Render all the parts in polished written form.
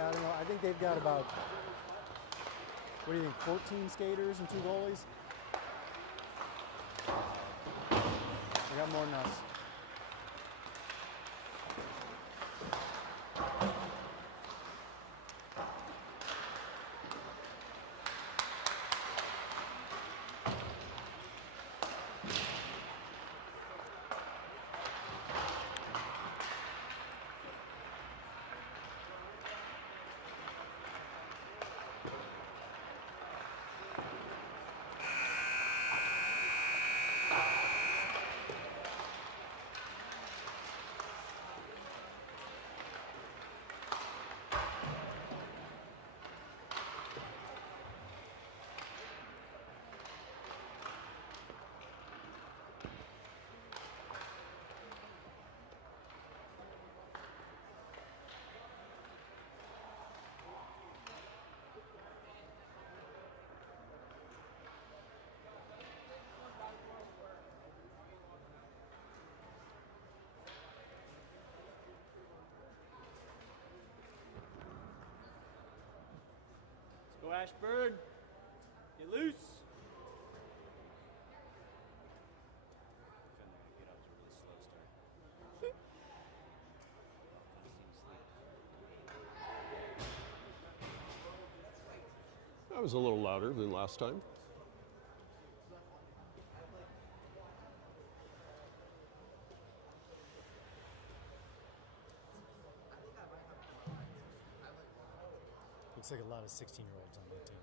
Yeah, I don't know. I think they've got about, what do you think, 14 skaters and 2 goalies? They got more than us. Go Ashburn, get loose. That was a little louder than last time. Looks like a lot of 16-year-olds on that team.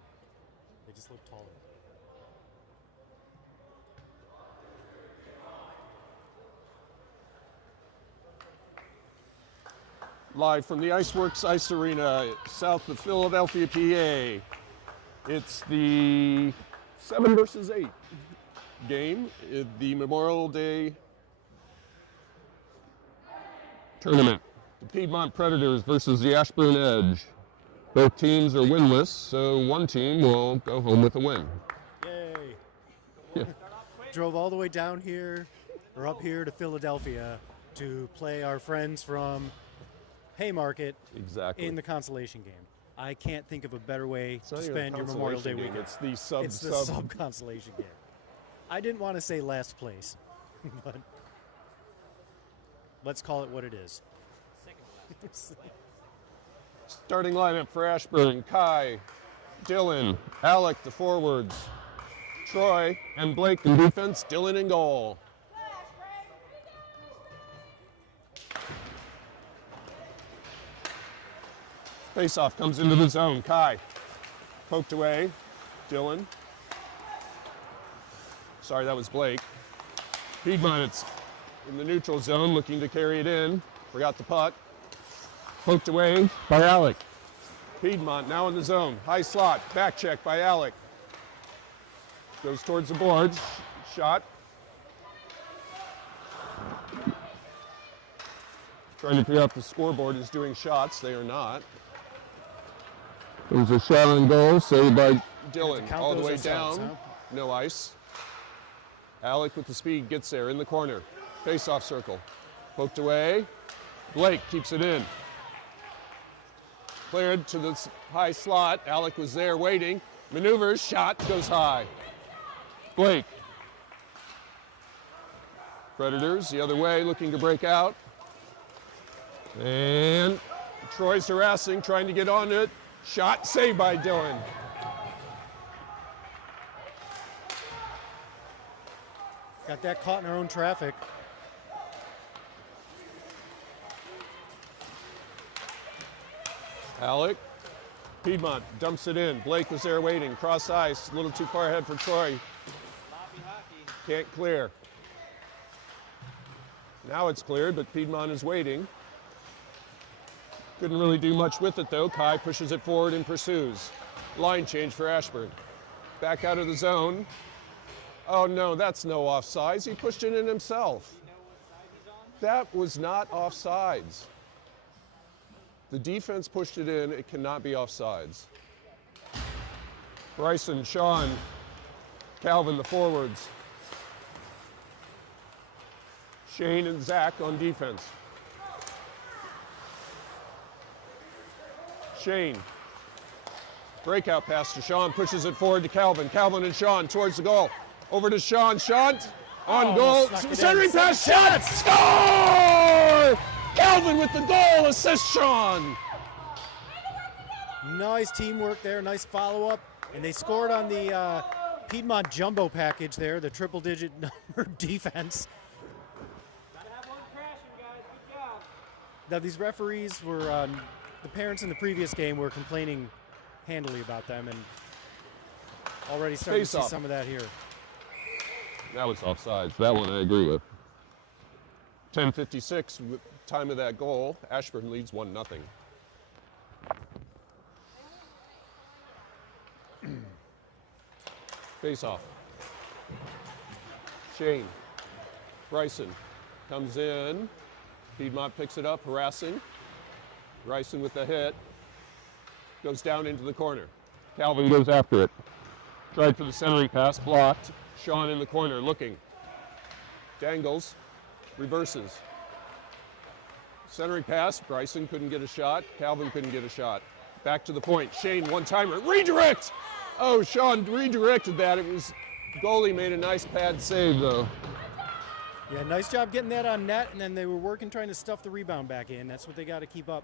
They just look taller. Live from the Iceworks Ice Arena, south of Philadelphia, PA. It's the 7 versus 8 game at the Memorial Day tournament. The Piedmont Predators versus the Ashburn Edge. Both teams are winless, so one team will go home with a win. Yay. Yeah. Drove all the way down here, or up here to Philadelphia to play our friends from Haymarket in the consolation game. I can't think of a better way to spend your Memorial Day weekend. It's the sub-consolation game. I didn't want to say last place, but let's call it what it is. Starting lineup for Ashburn: Kai, Dylan, Alec, the forwards, Troy, and Blake in defense, Dylan in goal. Faceoff comes into the zone. Kai, poked away. Dylan. Sorry, that was Blake. Piedmont, it's in the neutral zone, looking to carry it in. Forgot the puck. Poked away by Alec. Piedmont now in the zone. High slot. Back check by Alec. Goes towards the boards. Shot. Trying to figure out if the scoreboard is doing shots. They are not. There's a shot on goal, saved by Dylan. All the way down. Shots, huh? No ice. Alec with the speed gets there in the corner. Face-off circle. Poked away. Blake keeps it in. Cleared to the high slot. Alec was there waiting. Maneuvers, shot, goes high. Blake. Predators the other way, looking to break out. And Troy's harassing, trying to get on it. Shot, saved by Dylan. Got that caught in our own traffic. Alec. Piedmont dumps it in. Blake was there waiting. Cross ice. A little too far ahead for Troy. Can't clear. Now it's cleared, but Piedmont is waiting. Couldn't really do much with it, though. Kai pushes it forward and pursues. Line change for Ashburn. Back out of the zone. Oh, no, that's no offsides. He pushed it in himself. That was not offsides. The defense pushed it in. It cannot be offsides. Bryson, Sean, Calvin, the forwards. Shane and Zach on defense. Shane. Breakout pass to Sean, pushes it forward to Calvin. Calvin and Sean towards the goal. Over to Sean. Sean on goal. Centering pass, shot, score! Calvin with the goal, assist Sean. Nice teamwork there, nice follow-up. And they scored on the Piedmont jumbo package there, the triple-digit number defense. Gotta have one crashing, guys. Good job. Now these referees were, the parents in the previous game were complaining handily about them, and already starting to see some of that here. That was offsides. That one I agree with. 10:56, time of that goal. Ashburn leads 1-0. Face off. Shane. Bryson comes in. Piedmont picks it up, harassing. Bryson with the hit. Goes down into the corner. Calvin goes after it. Tried for the centering pass, blocked. Sean in the corner looking. Dangles, reverses. Centering pass, Bryson couldn't get a shot. Calvin couldn't get a shot. Back to the point. Shane, one-timer. Redirect! Oh, Sean redirected that. It was, goalie made a nice pad save, though. Yeah, nice job getting that on net, and then they were working trying to stuff the rebound back in. That's what they got to keep up.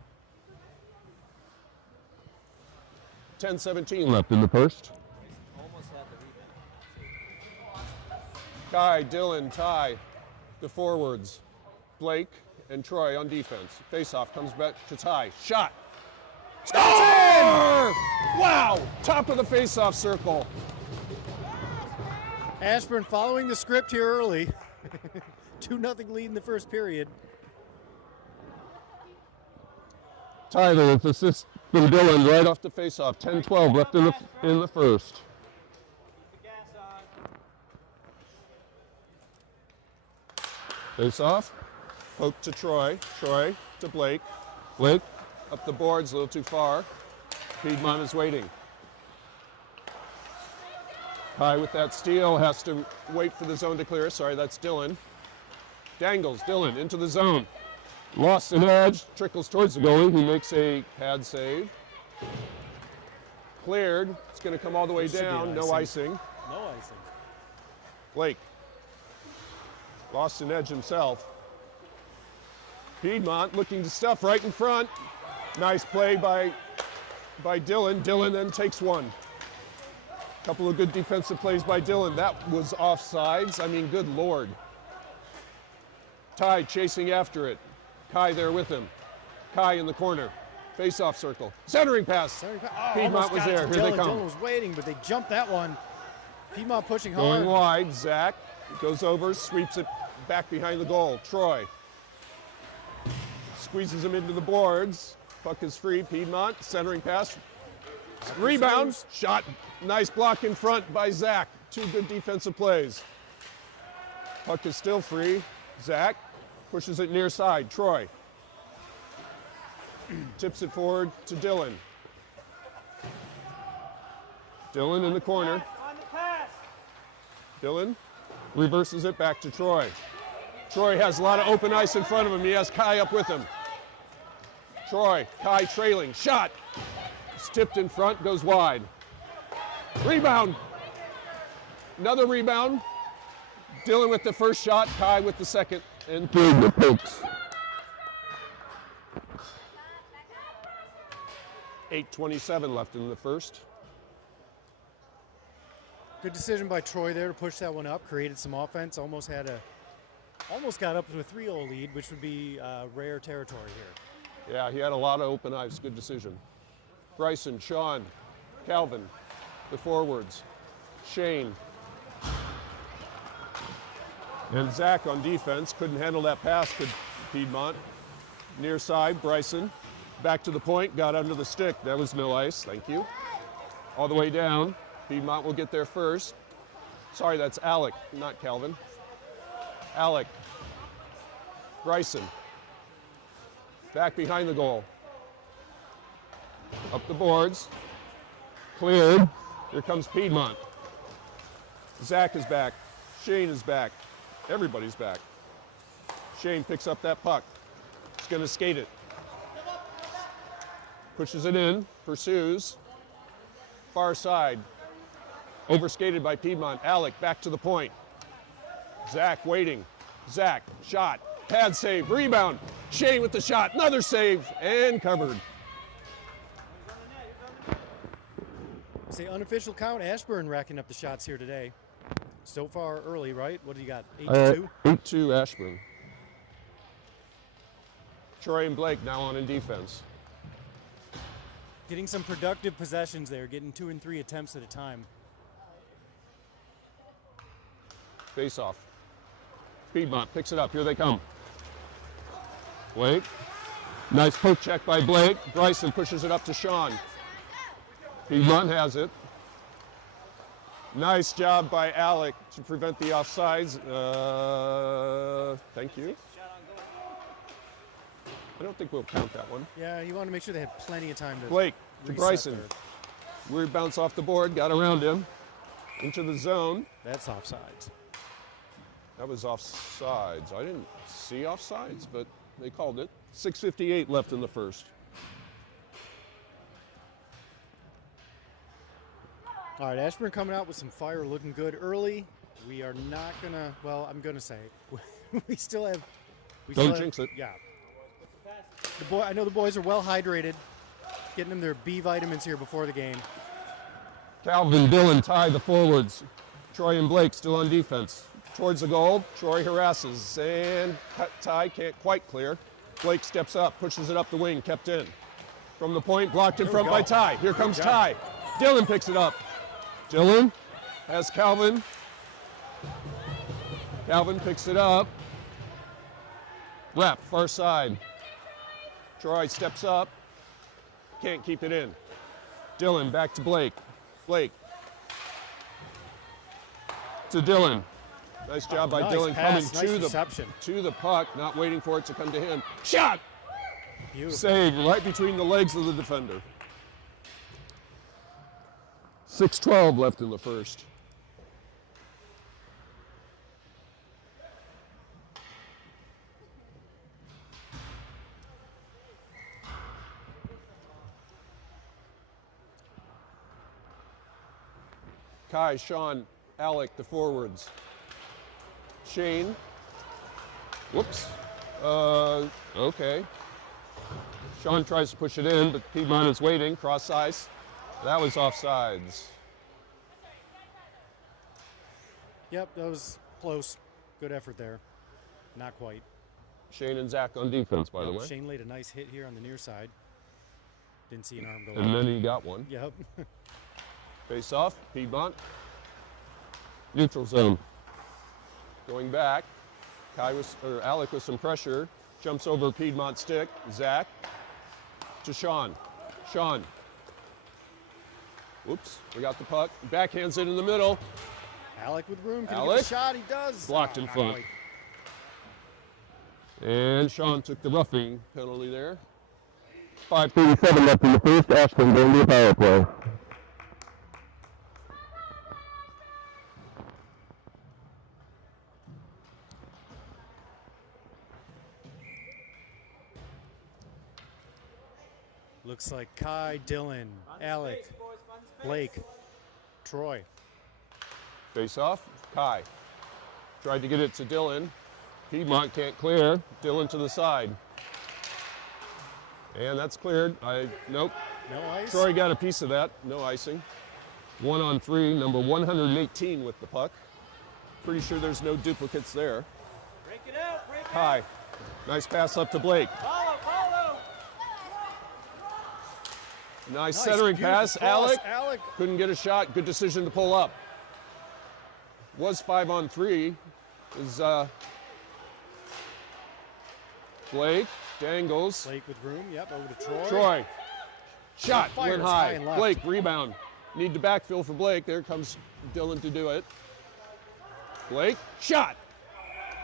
10:17 left in the first. Almost had the rebound. Kai, Dylan, Ty, the forwards. Blake and Troy on defense. Face-off comes back to Ty. Shot. Score! Wow! Top of the face-off circle. Ashburn following the script here early. 2-0 lead in the first period. Tyler with assist from Dylan right off the face-off. 10-12 left in the first. Keep the gas on. Face-off. Poke to Troy. Troy to Blake. Blake up the boards a little too far. Piedmont is waiting. Kai with that steal has to wait for the zone to clear. Sorry, that's Dylan. Dangles, Dylan into the zone. Lost an edge, trickles towards the goalie, who makes a pad save. Cleared, it's going to come all the way down, no icing. No icing. Blake. Lost an edge himself. Piedmont looking to stuff right in front. Nice play by Dylan. Dylan then takes one. Couple of good defensive plays by Dylan. That was offsides. I mean, good Lord. Ty chasing after it. Kai there with him. Kai in the corner. Face-off circle. Centering pass. Piedmont was there. Here they come. Dylan was waiting, but they jumped that one. Piedmont pushing hard. Going wide. Zach goes over, sweeps it back behind the goal. Troy squeezes him into the boards. Puck is free. Piedmont centering pass. Rebound. Shot. Nice block in front by Zach. Two good defensive plays. Puck is still free. Zach pushes it near side. Troy tips it forward to Dylan. Dylan in the corner. On the pass. Dylan reverses it back to Troy. Troy has a lot of open ice in front of him. He has Kai up with him. Troy, Kai trailing. Shot. It's tipped in front, goes wide. Rebound. Another rebound. Dylan with the first shot, Kai with the second, and third the pokes. 8:27 left in the first. Good decision by Troy there to push that one up, created some offense, almost got up to a 3-0 lead, which would be rare territory here. Yeah, he had a lot of open ice, good decision. Bryson, Sean, Calvin, the forwards, Shane, and Zach on defense. Couldn't handle that pass, could Piedmont. Near side, Bryson. Back to the point, got under the stick. That was no ice, thank you. All the way down. Piedmont will get there first. Sorry, that's Alec, not Calvin. Alec. Bryson. Back behind the goal. Up the boards. Cleared. Here comes Piedmont. Zach is back. Shane is back. Everybody's back. Shane picks up that puck. He's going to skate it. pushes it in, pursues. Far side. Overskated by Piedmont. Alec back to the point. Zach waiting. Zach, shot. Pad save, rebound. Shane with the shot, another save, and covered. Say unofficial count, Ashburn racking up the shots here today. So far early, right? What do you got, 8-2? 8-2 Ashburn. Troy and Blake now on in defense. Getting some productive possessions there, getting 2 and 3 attempts at a time. Face off. Piedmont picks it up, here they come. Blake, nice poke check by Blake. Bryson pushes it up to Sean. Piedmont has it. Nice job by Alec to prevent the offsides. Thank you. I don't think we'll count that one. Yeah, you want to make sure they had plenty of time to Blake to Bryson. there. Weird bounce off the board, got around him. Into the zone. That's offsides. That was offsides. I didn't see offsides, but they called it. 6:58 left in the first. All right, Ashburn coming out with some fire, looking good early. We are not gonna. Well, I'm gonna say we still have. Don't jinx it. Yeah. I know the boys are well hydrated, getting them their B vitamins here before the game. Calvin, Dylan tie the forwards. Troy and Blake still on defense. Towards the goal, Troy harasses and Ty can't quite clear. Blake steps up, pushes it up the wing, kept in. From the point, blocked in front by Ty. Here comes Ty. Dylan picks it up. Dylan has Calvin. Calvin picks it up. Rep, far side. Troy steps up. Can't keep it in. Dylan back to Blake. Blake to Dylan. Nice job by Dylan pass, coming to the puck, not waiting for it to come to him. Shot! Beautiful. Save right between the legs of the defender. 6:12 left in the first. Kai, Sean, Alec, the forwards. Shane. Whoops. Okay. Sean tries to push it in, but Piedmont is waiting. Cross ice. That was offsides. Yep, that was close. Good effort there. Not quite. Shane and Zach on defense, by the way. Shane laid a nice hit here on the near side. Didn't see an arm go And then he got one. Yep. Face off, Piedmont. Neutral zone. Going back. Alec with some pressure. Jumps over Piedmont stick. Zach to Sean. Sean. Whoops, we got the puck. Backhands it in the middle. Alec with room. Can Alec. he get a shot? He does. Blocked in front. And Sean took the roughing penalty there. 5:37 left in the first. Ashburn going to the power play. Looks like Kai, Dylan, Alec, Blake, Troy. Face off, Kai. Tried to get it to Dylan. Piedmont can't clear. Dylan to the side. And that's cleared. Nope. No ice? Troy got a piece of that. No icing. 1-on-3, number 118 with the puck. Pretty sure there's no duplicates there. Break it out, break it out. Kai. Nice pass up to Blake. Follow. Nice centering pass. Cross. Alec couldn't get a shot. Good decision to pull up. Was 5-on-3. Is Blake dangles. Blake with room. Yep, over to Troy. Troy. Shot. Fires Went high high. and left. Blake rebound. Need to backfill for Blake. There comes Dylan to do it. Blake. Shot.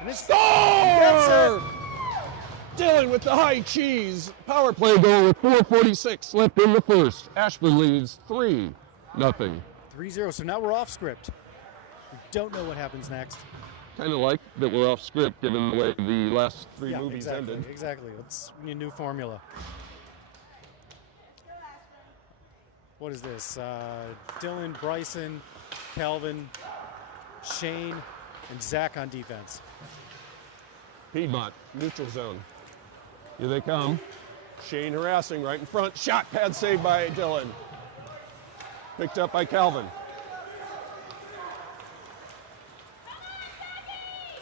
And it's Score! Dylan with the high cheese. Power play goal with 4:46 left in the first. Ashburn leads 3-0. 3-0. So now we're off script. We don't know what happens next. Kind of like that we're off script given the way the last three movies ended. Exactly. We need a new formula. what is this? Dylan, Bryson, Calvin, Shane, and Zach on defense. Piedmont, neutral zone. Here they come. Shane harassing right in front. Shot pad saved by Dylan. Picked up by Calvin.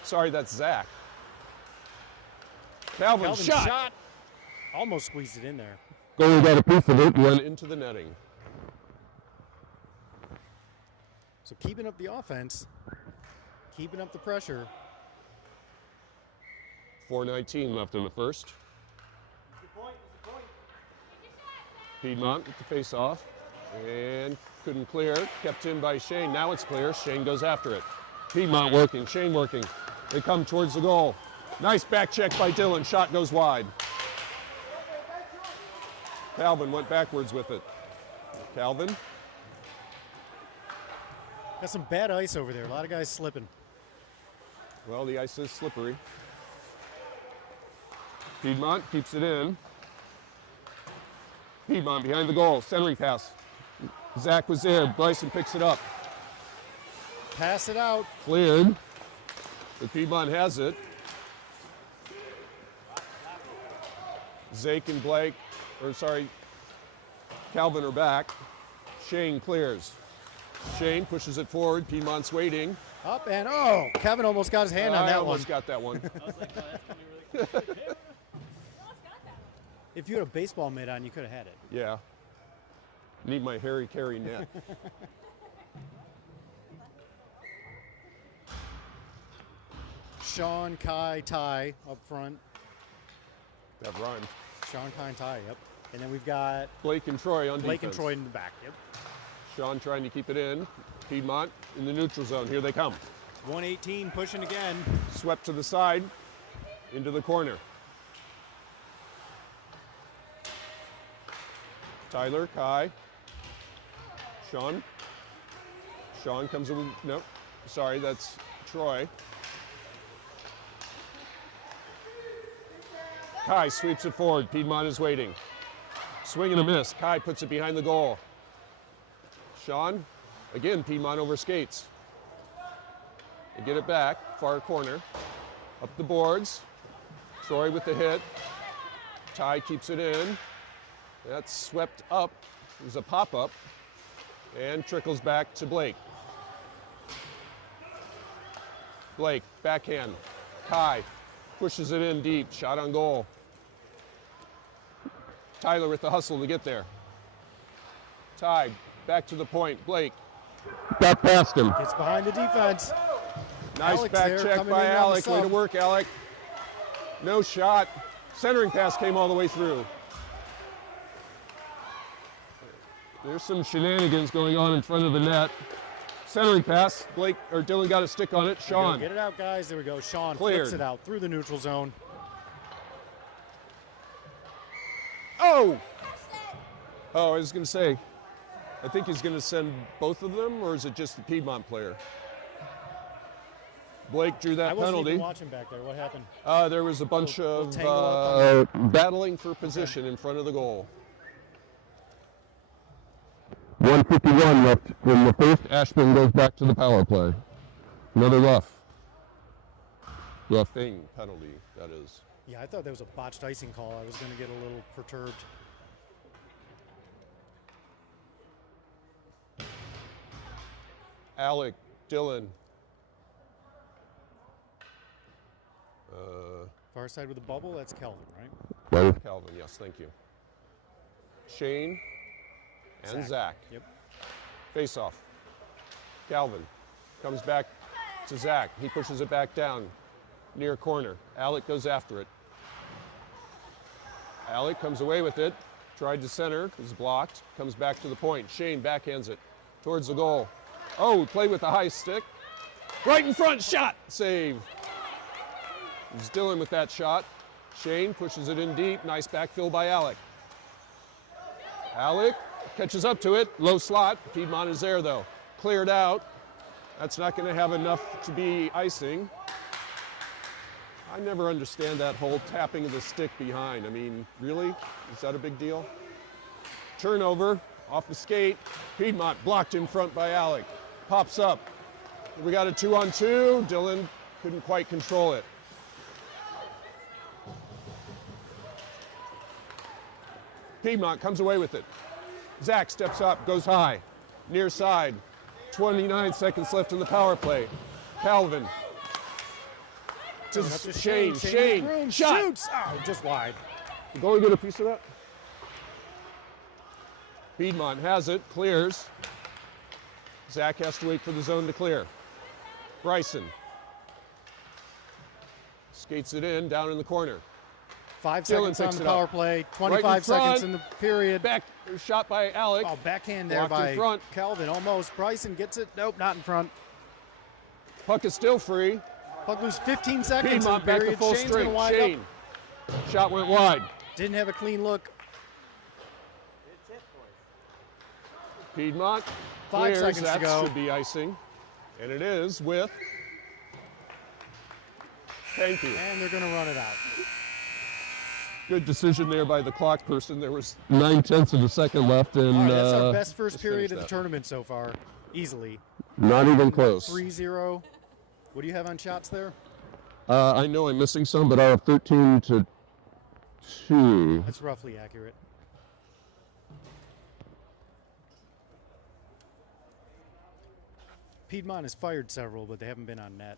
Sorry, that's Zach. Calvin shot. Almost squeezed it in there. Goalie got a piece of it, went into the netting. So keeping up the offense, keeping up the pressure. 4:19 left in the first. Piedmont with the face-off, and couldn't clear. Kept in by Shane. Now it's clear. Shane goes after it. Piedmont working. Shane working. They come towards the goal. Nice back check by Dylan. Shot goes wide. Calvin went backwards with it. Calvin. Got some bad ice over there. A lot of guys slipping. Well, the ice is slippery. Piedmont keeps it in. Piedmont behind the goal. Centering pass. Zach was there. Bryson picks it up. Pass it out. Cleared. But Piedmont has it. Zake and Blake, Calvin are back. Shane clears. Shane pushes it forward. Piedmont's waiting. Up and oh, Kevin almost got his hand on that one. I almost got that one. I was like, no, that's gonna be really good. If you had a baseball mitt on, you could have had it. Yeah. Need my Harry Carey net. Sean, Kai, Ty up front. That rhymed. Sean, Kai, and Ty, yep. And then we've got Blake and Troy on Blake defense. and Troy in the back, yep. Sean trying to keep it in. Piedmont in the neutral zone. Here they come. 118 pushing again. Swept to the side, into the corner. Tyler, Kai, Sean. Sean comes in, nope, sorry, that's Troy. Kai sweeps it forward, Piedmont is waiting. Swing and a miss, Kai puts it behind the goal. Sean, again, Piedmont over skates. They get it back, far corner. Up the boards, Troy with the hit. Ty keeps it in. That's swept up. There's a pop-up and trickles back to Blake. Blake, backhand. Kai pushes it in deep. Shot on goal. Tyler with the hustle to get there. Ty, back to the point. Blake. Got past him. Gets behind the defense. Nice Alex back check by Alec. Way to work, Alec. No shot. Centering pass came all the way through. There's some shenanigans going on in front of the net. Centering pass. Blake or Dylan got a stick on it. Sean. Get it out, guys. There we go. Sean Cleared. flips it out through the neutral zone. Oh! Oh, I was going to say, I think he's going to send both of them, or is it just the Piedmont player? Blake drew that I wasn't penalty. Even watching back there. What happened? There was a bunch of battling for position in front of the goal. 1:51 left in the first. Ashburn goes back to the power play. Another roughing penalty, that is. Yeah, I thought that was a botched icing call. I was going to get a little perturbed. Alec, Dylan. Far side with the bubble, that's Kelvin, right? Calvin, yes, thank you. Shane and Zach. Yep. Face off. Calvin comes back to Zach. He pushes it back down near corner. Alec goes after it. Alec comes away with it. Tried to center, is blocked. Comes back to the point. Shane backhands it towards the goal. Oh, play with the high stick. Right in front, shot, save. It's Dylan with that shot. Shane pushes it in deep. Nice backfill by Alec. Alec catches up to it. Low slot. Piedmont is there, though. Cleared out. That's not going to have enough to be icing. I never understand that whole tapping of the stick behind. I mean, really? Is that a big deal? Turnover. Off the skate. Piedmont blocked in front by Alec. Pops up. We got a 2-on-2. Dylan couldn't quite control it. Piedmont comes away with it. Zach steps up, goes high. Near side. 29 seconds left in the power play. Calvin. Just Shane. Shane. Shot. Shoots. Oh, just wide. The goalie get a piece of that? Piedmont has it, clears. Zach has to wait for the zone to clear. Bryson skates it in, down in the corner. 5 seconds on the power play, 25 seconds in the period. Back shot by Alec. Oh, backhand there by Calvin, almost. Bryson gets it. Nope, not in front. Puck is still free. Puck lose 15 seconds Piedmont in the period. back to full Shane's strength. gonna wind up. Shot went wide. Didn't have a clean look. Piedmont 5 clears. seconds That to go. should be icing. And it is with. Thank you. And they're going to run it out. Good decision there by the clock person. There was 9/10 of a second left. And, all right, that's our best first let's period finish of the that. tournament so far. Easily. Not even close. 3-0. What do you have on shots there? I know I'm missing some, but I have 13-2. That's roughly accurate. Piedmont has fired several, but they haven't been on net.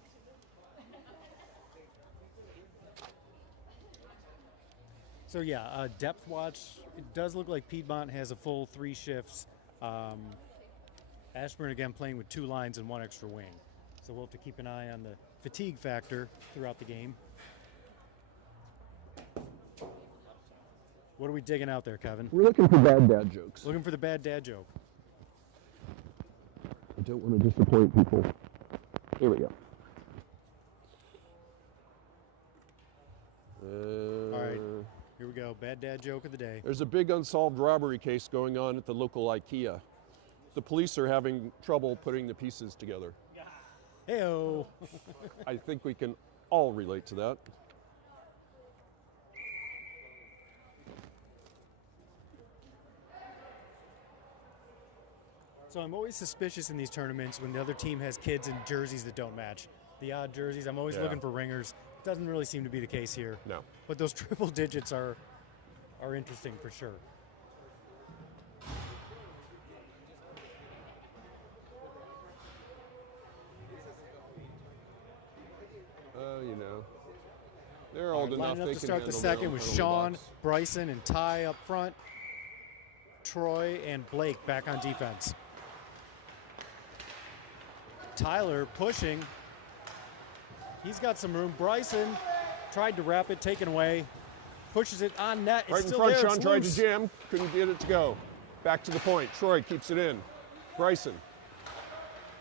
So yeah, depth watch, it does look like Piedmont has a full 3 shifts. Ashburn again playing with 2 lines and 1 extra wing. So we'll have to keep an eye on the fatigue factor throughout the game. What are we digging out there, Kevin? We're looking for bad dad jokes. Looking for the bad dad joke. I don't want to disappoint people. Here we go. All right, here we go. Bad dad joke of the day. There's a big unsolved robbery case going on at the local IKEA. The police are having trouble putting the pieces together. Hey-o. I think we can all relate to that. So I'm always suspicious in these tournaments when the other team has kids in jerseys that don't match. The odd jerseys, I'm always looking for ringers. Doesn't really seem to be the case here. No. But those triple digits are interesting for sure. You know, they're old enough. Lining up They to can start the handle their second own with penalty Sean, box. Bryson, and Ty up front. Troy and Blake back on defense. Tyler pushing. He's got some room. Bryson tried to wrap it, taken away. Pushes it on net. It's Right in still front, there. Sean It's tried loose. to jam, couldn't get it to go. Back to the point. Troy keeps it in. Bryson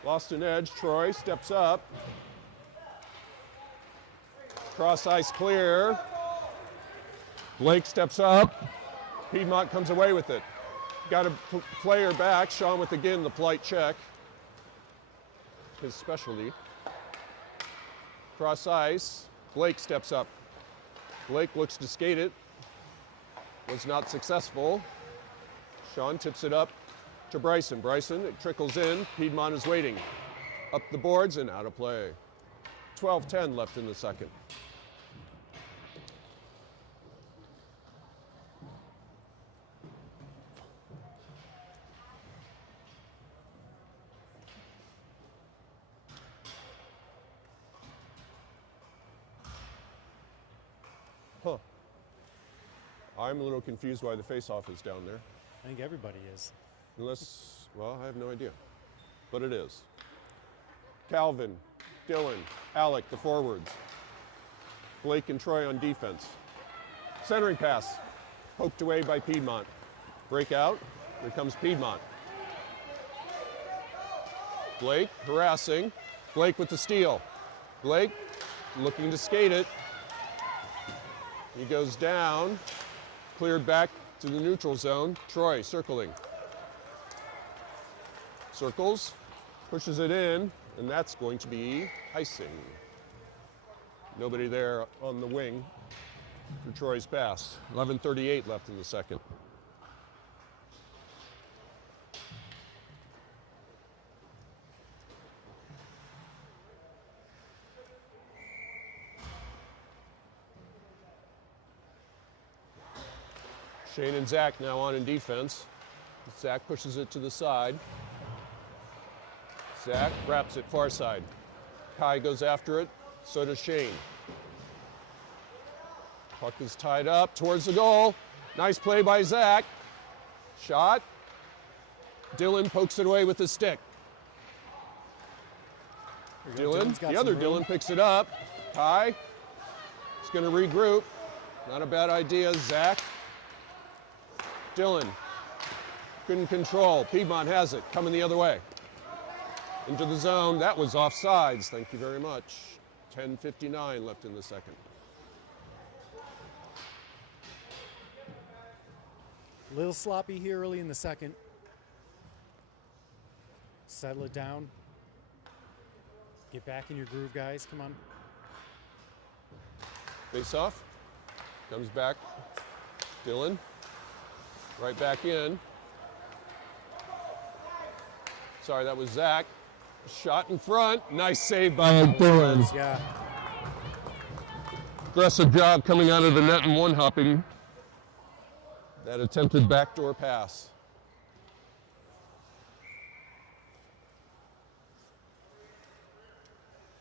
lost an edge. Troy steps up. Cross ice clear. Blake steps up. Piedmont comes away with it. Got a player back. Sean with again the polite check. His specialty. Cross ice. Blake steps up. Blake looks to skate it. Was not successful. Sean tips it up to Bryson. Bryson, it trickles in. Piedmont is waiting. Up the boards and out of play. 12-10 left in the second. I'm a little confused why the face-off is down there. I think everybody is. Unless, well, I have no idea. But it is. Calvin, Dylan, Alec, the forwards. Blake and Troy on defense. Centering pass, poked away by Piedmont. Breakout, here comes Piedmont. Blake harassing. Blake with the steal. Blake looking to skate it. He goes down. Cleared back to the neutral zone. Troy circling. Circles, pushes it in, and that's going to be icing. Nobody there on the wing for Troy's pass. 11:38 left in the second. Shane and Zach now on in defense. Zach pushes it to the side. Zach wraps it far side. Kai goes after it, so does Shane. Puck is tied up towards the goal. Nice play by Zach. Shot. Dylan pokes it away with his stick. Dylan, the other Dylan picks it up. Kai is going to regroup. Not a bad idea, Zach. Dylan couldn't control. Piedmont has it, coming the other way. Into the zone. That was offsides. Thank you very much. 10:59 left in the second. A little sloppy here early in the second. Settle it down. Get back in your groove, guys. Come on. Face off. Comes back. Dylan. Right back in. Sorry, that was Zach. Shot in front. Nice save by Dylan. Yeah. Aggressive job coming out of the net and one-hopping that attempted backdoor pass.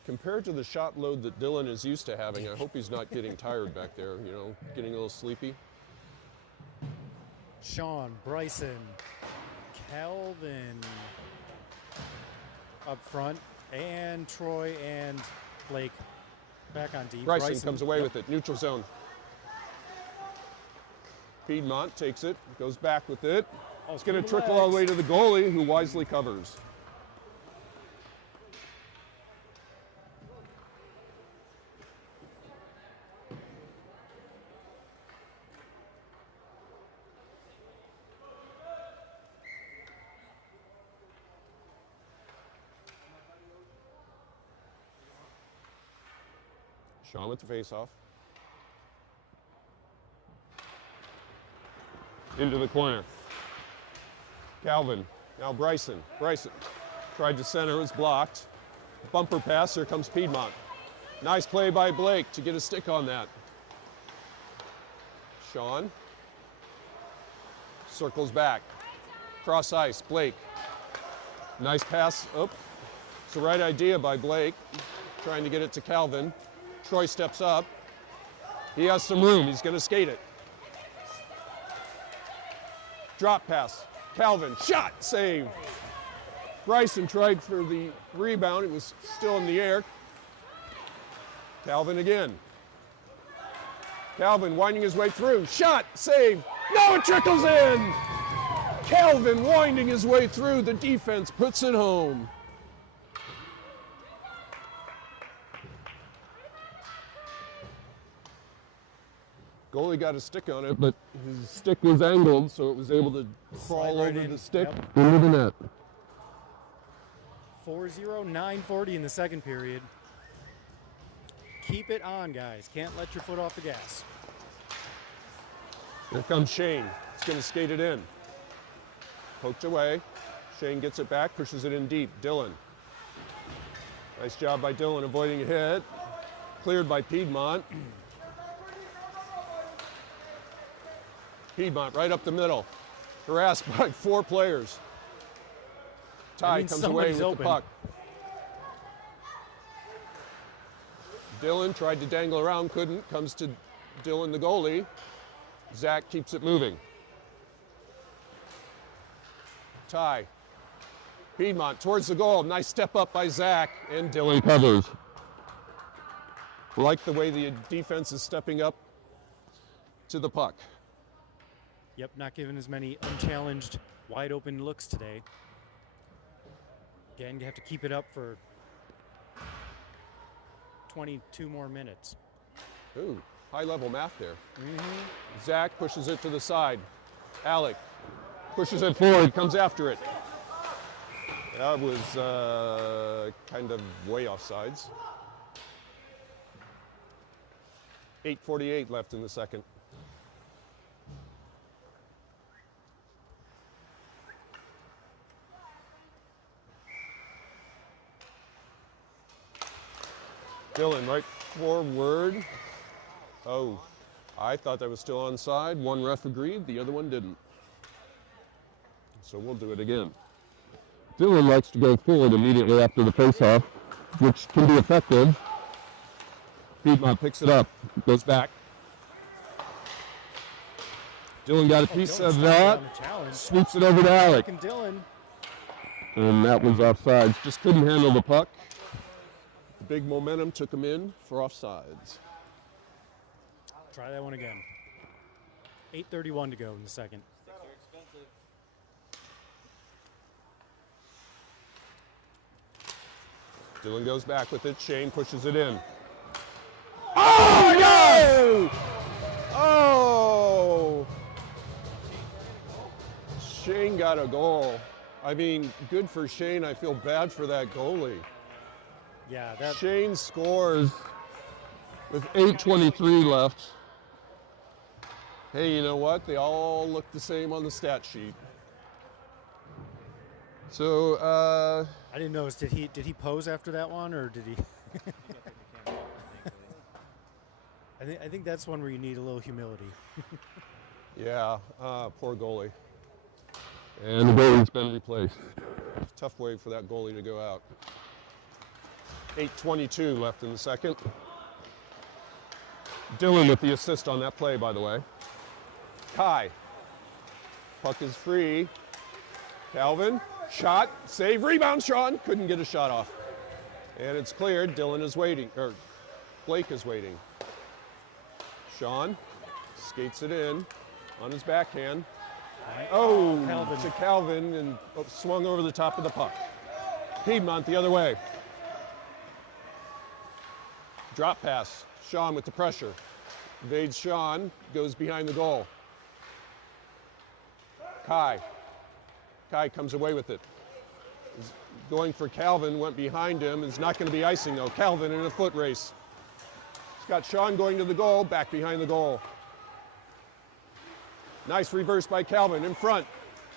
Compared to the shot load that Dylan is used to having, I hope he's not getting tired back there, you know, getting a little sleepy. Sean, Bryson, Calvin up front, and Troy and Blake back on deep. Bryson comes away with it, neutral zone. Piedmont takes it, goes back with it. It's going to trickle all the way to the goalie, who wisely covers. Sean with the face-off. Into the corner. Calvin, now Bryson. Bryson tried to center, was blocked. Bumper pass, here comes Piedmont. Nice play by Blake to get a stick on that. Sean circles back. Cross ice, Blake. Nice pass, oh, it's the right idea by Blake. Trying to get it to Calvin. Troy steps up. He has some room, he's gonna skate it. Drop pass, Calvin, shot, save. Bryson tried for the rebound, it was still in the air. Calvin again. Calvin winding his way through, shot, save. No, it trickles in. Calvin winding his way through, the defense puts it home. Goalie got a stick on it, but his stick was angled, so it was able to crawl over the stick into the net. 4-0, 9:40 in the second period. Keep it on, guys. Can't let your foot off the gas. Here comes Shane. He's going to skate it in. Poked away. Shane gets it back, pushes it in deep. Dylan. Nice job by Dylan avoiding a hit. Cleared by Piedmont. Piedmont right up the middle. Harassed by 4 players. Ty comes away with the puck. Dylan tried to dangle around, couldn't. Comes to Dylan, the goalie. Zach keeps it moving. Ty. Piedmont towards the goal. Nice step up by Zach, and Dylan covers. Like the way the defense is stepping up to the puck. Yep, not giving as many unchallenged, wide open looks today. Again, you have to keep it up for 22 more minutes. Ooh, high-level math there. Zach pushes it to the side. Alec pushes it forward, comes after it. That was kind of way offsides. 8:48 left in the second. Dylan right forward. Oh, I thought that was still onside. One ref agreed, the other one didn't. So we'll do it again. Dillon likes to go forward immediately after the faceoff, which can be effective. Piedmont picks it up, goes back. Dillon got a piece of that, sweeps it over to Alec. And that was offsides. Just couldn't handle the puck. The big momentum took him in for offsides. Try that one again. 8:31 to go in the second. Dillon goes back with it. Shane pushes it in. Oh, no! Oh! Shane got a goal. I mean, good for Shane. I feel bad for that goalie. Yeah, that Shane scores with 8:23 left. Hey, you know what? They all look the same on the stat sheet. So, I didn't notice. Did he pose after that one, or did he? I think that's one where you need a little humility. yeah, poor goalie. And the goalie's been replaced. Tough way for that goalie to go out. 8:22 left in the second. Dillon with the assist on that play, by the way. Kai. Puck is free. Calvin, shot, save, rebound, Sean. Couldn't get a shot off. And it's cleared. Dillon is waiting, or Blake is waiting. Sean skates it in on his backhand. Oh, Calvin. to Calvin and swung over the top of the puck. Piedmont the other way. Drop pass. Sean with the pressure. Evades Sean, goes behind the goal. Kai. Kai comes away with it. He's going for Calvin, went behind him. It's not going to be icing though. Calvin in a foot race. He's got Sean going to the goal, back behind the goal. Nice reverse by Calvin in front.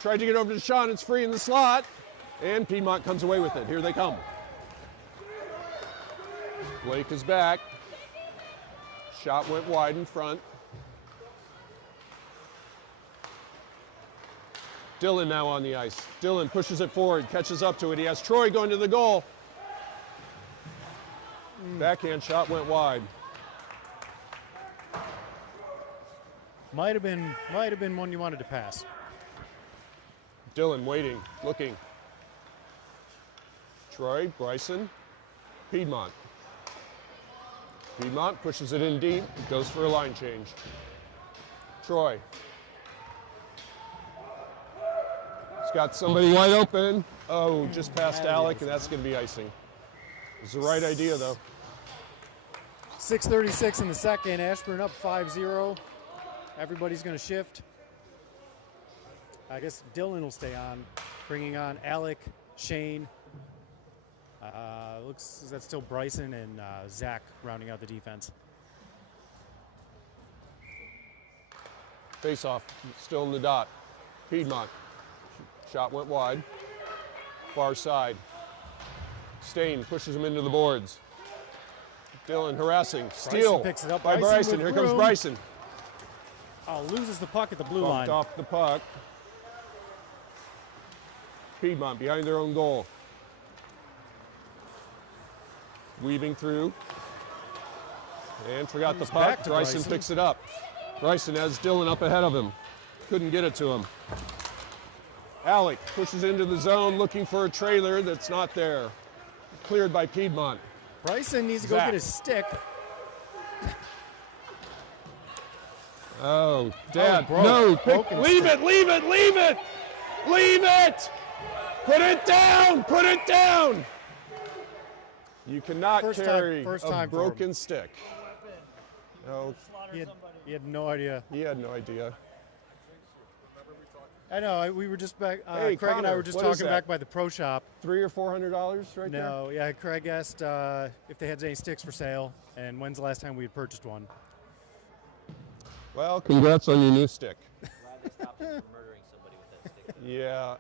Tried to get over to Sean, it's free in the slot. And Piedmont comes away with it. Here they come. Blake is back. Shot went wide in front. Dillon now on the ice. Dillon pushes it forward, catches up to it. He has Troy going to the goal. Backhand shot went wide. Might have been one you wanted to pass. Dillon waiting, looking. Troy, Bryson, Piedmont. Piedmont pushes it in deep, goes for a line change. Troy. He's got somebody wide open. Oh, just past Alec, and that's going to be icing. It was the right idea, though. 6:36 in the second. Ashburn up 5-0. Everybody's going to shift. I guess Dillon will stay on, bringing on Alec, Shane. Looks that's still Bryson and Zach rounding out the defense. Face off, still in the dot. Piedmont. Shot went wide. Far side. Stain pushes him into the boards. Dillon harassing. Steal picks it up. by Bryson. Here comes Bryson. Oh, loses the puck at the blue Bumped line. off the puck. Piedmont behind their own goal. Weaving through. And forgot the puck. Bryson picks it up. Bryson has Dillon up ahead of him. Couldn't get it to him. Alec pushes into the zone looking for a trailer that's not there. Cleared by Piedmont. Bryson needs to go get his stick. Oh, Dad. No, leave it, leave it, leave it! Leave it! Put it down! Put it down! You cannot carry a broken stick. No. He had no idea. He had no idea. I know. We were just back. Hey, Craig and I were just talking back by the pro shop. $300 or $400 right there? No, yeah. Craig asked if they had any sticks for sale, and when's the last time we had purchased one. Well, congrats on your new stick. Glad they stopped him from murdering somebody with that stick. Yeah.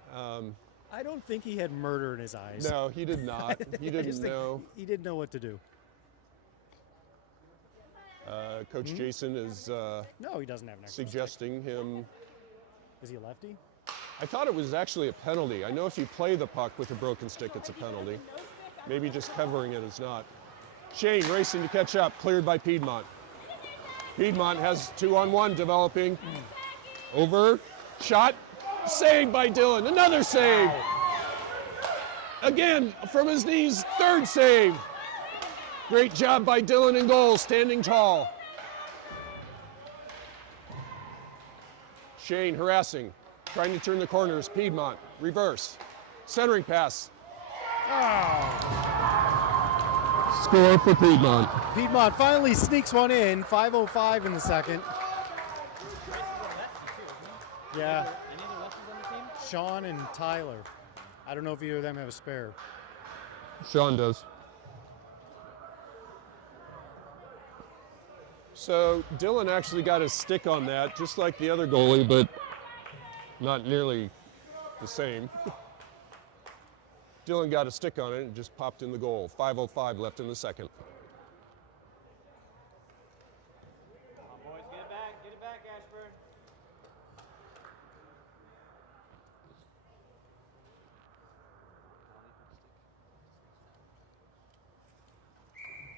I don't think he had murder in his eyes. No, he did not. He didn't know. He didn't know what to do. Coach Jason is no, he doesn't have an extra suggesting him. Is he a lefty? I thought it was actually a penalty. I know if you play the puck with a broken stick, it's a penalty. Maybe just covering it is not. Shane racing to catch up, cleared by Piedmont. Piedmont has 2-on-1 developing. Over, shot, saved by Dylan. Another save. Again, from his knees, third save. Great job by Dylan in goal, standing tall. Shane harassing, trying to turn the corners. Piedmont, reverse. Centering pass. Score for Piedmont. Piedmont finally sneaks one in. 5:05 in the second. Yeah. Any other lefties on the team? Sean and Tyler. I don't know if either of them have a spare. Sean does. So Dylan actually got his stick on that, just like the other Goalie, but not nearly the same. Dylan got a stick on it and just popped in the goal. 5:05 left in the second. Come on, boys, get it back, Ashburn.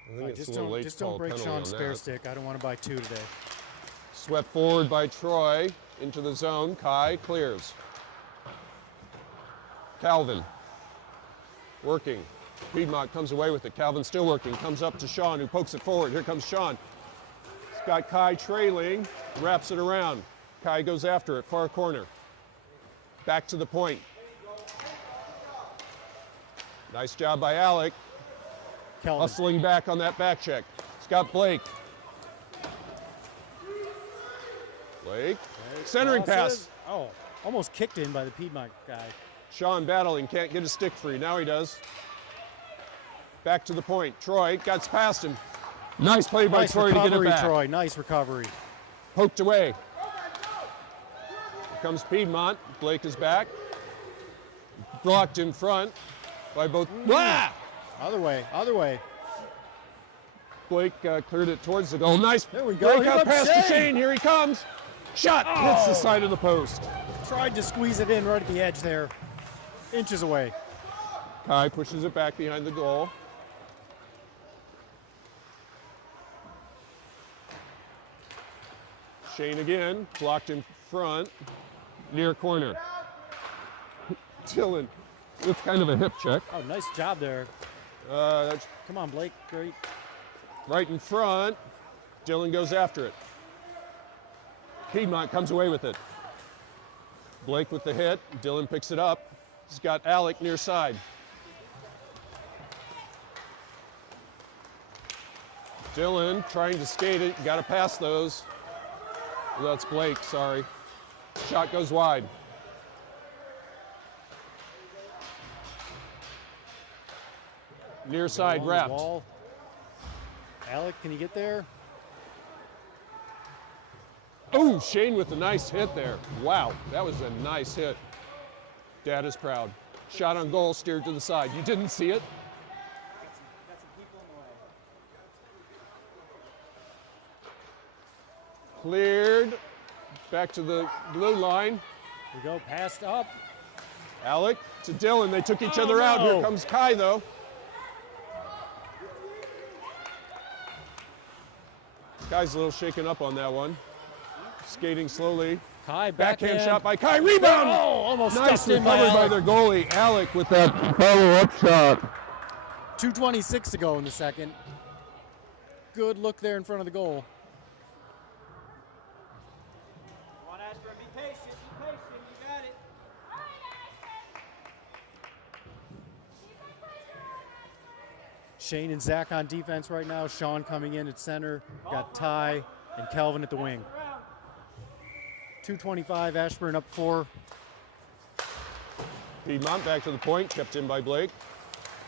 I think it's a little late just to call don't break penalty Sean's on spare that. stick. I don't want to buy two today. Swept forward by Troy into the zone. Kai clears. Calvin working. Piedmont comes away with it. Calvin still working. Comes up to Sean, who pokes it forward. Here comes Sean. He's got Kai trailing. Wraps it around. Kai goes after it. Far corner. Back to the point. Nice job by Alec. Kelvin. Hustling back on that back check. It's got Blake. Blake. Centering pass. Oh, almost kicked in by the Piedmont guy. Sean battling, can't get his stick free. Now he does. Back to the point. Troy gets past him. Nice play by Nice Troy to get it recovery, back. Troy. Nice recovery. Poked away. Here comes Piedmont. Blake is back. Blocked in front by both. Ah! Other way, other way. Blake cleared it towards the goal. Nice. There we go. Break Here out comes past to Shane. Shane. Here he comes. Shot. Hits the side of the post. Tried to squeeze it in right at the edge there. Inches away. Kai pushes it back behind the goal. Shane again, blocked in front, near corner. Dylan with kind of a hip check. Oh, nice job there. That's Come on, Blake. Great. right in front. Dylan goes after it. Piedmont comes away with it. Blake with the hit. Dylan picks it up. He's got Alec near side. Dylan trying to skate it. Got to pass those. Well, that's Blake, sorry. Shot goes wide. Near side Along the wrapped. wall. Alec, can you get there? Oh, Shane with a nice hit there. Wow, that was a nice hit. Dad is proud. Shot on goal, steered to the side. You didn't see it? Got some people in the way. Cleared. Back to the blue line. We go passed up. Alec to Dylan. They took each other out. Here no. comes Kai, though. Kai's a little shaken up on that one. Skating slowly. Kai Backhand backhand shot by Kai. Rebound! Oh, almost Nice stuffed in by recovery by Alec. their goalie, Alec, with that. Follow-up shot. 2:26 to go in the second. Good look there in front of the goal. Come on, Ashburn, be patient, you got it. Shane and Zach on defense right now. Sean coming in at center. Got Ty and Kelvin at the wing. 2:25, Ashburn up 4. Piedmont back to the point, kept in by Blake.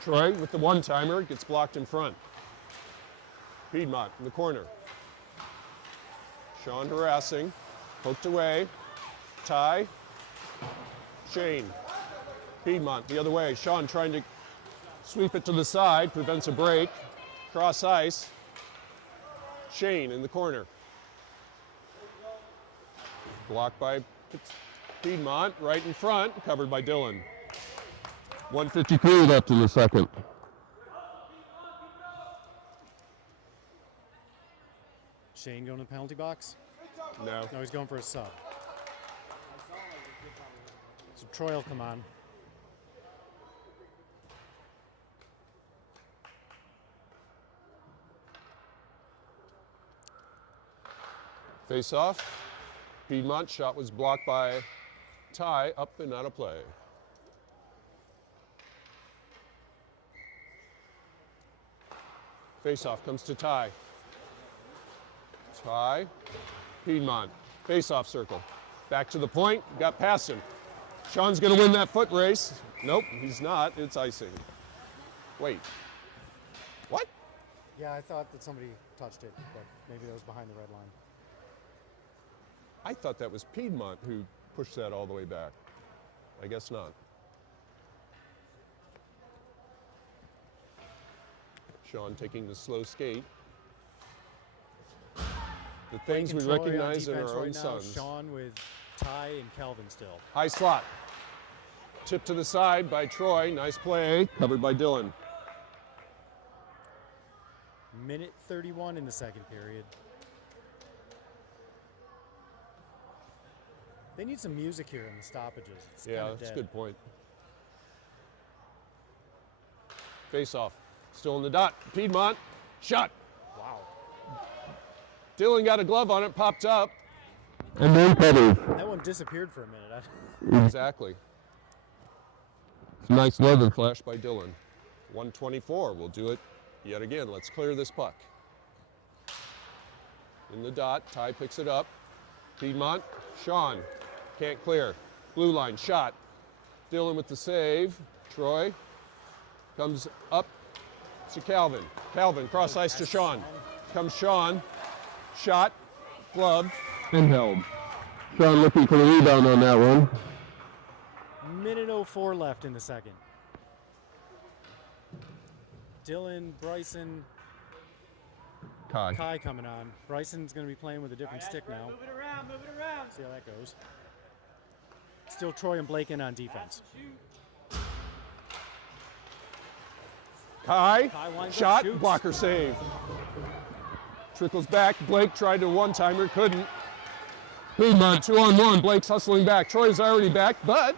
Troy with the one-timer, gets blocked in front. Piedmont in the corner. Sean harassing, poked away. Ty, Shane. Piedmont the other way. Sean trying to sweep it to the side, prevents a break. Cross ice. Shane in the corner. Blocked by Piedmont, right in front, covered by Dylan. 1:53 left in the second. Shane going to the penalty box? No. No, he's going for a sub. So Troy will come on. Face off. Piedmont shot was blocked by Ty, up and out of play. Face off comes to Ty. Ty, Piedmont, face off circle. Back to the point, got past him. Sean's gonna win that foot race. Nope, he's not, it's icing. Wait, what? Yeah, I thought that somebody touched it, but maybe that was behind the red line. I thought that was Piedmont who pushed that all the way back. I guess not. Sean taking the slow skate. The things we recognize in our own sons. Sean with Ty and Calvin still. High slot. Tip to the side by Troy. Nice play. Covered by Dylan. Minute 31 in the second period. They need some music here in the stoppages. It's Yeah, that's a good point. Face off. Still in the dot. Piedmont. Shot. Wow. Dylan got a glove on it. Popped up. And then covered. That one disappeared for a minute. Exactly. It's a nice leather. Flash by Dylan. 124. We'll do it yet again. Let's clear this puck. In the dot. Ty picks it up. Piedmont. Sean. Can't clear. Blue line. Shot. Dylan with the save. Troy comes up to Calvin. Calvin cross ice to Sean. Comes Sean. Shot. Glove. And held. Sean looking for the rebound on that one. Minute 04 left in the second. Dylan, Bryson, Kai coming on. Bryson's going to be playing with a different stick now. Move it around, move it around. See how that goes. Still Troy and Blake in on defense. Kai winds shot, up, shoots. blocker save. Trickles back. Blake tried to one-timer, couldn't. Piedmont 2-on-1. Blake's hustling back. Troy's already back, but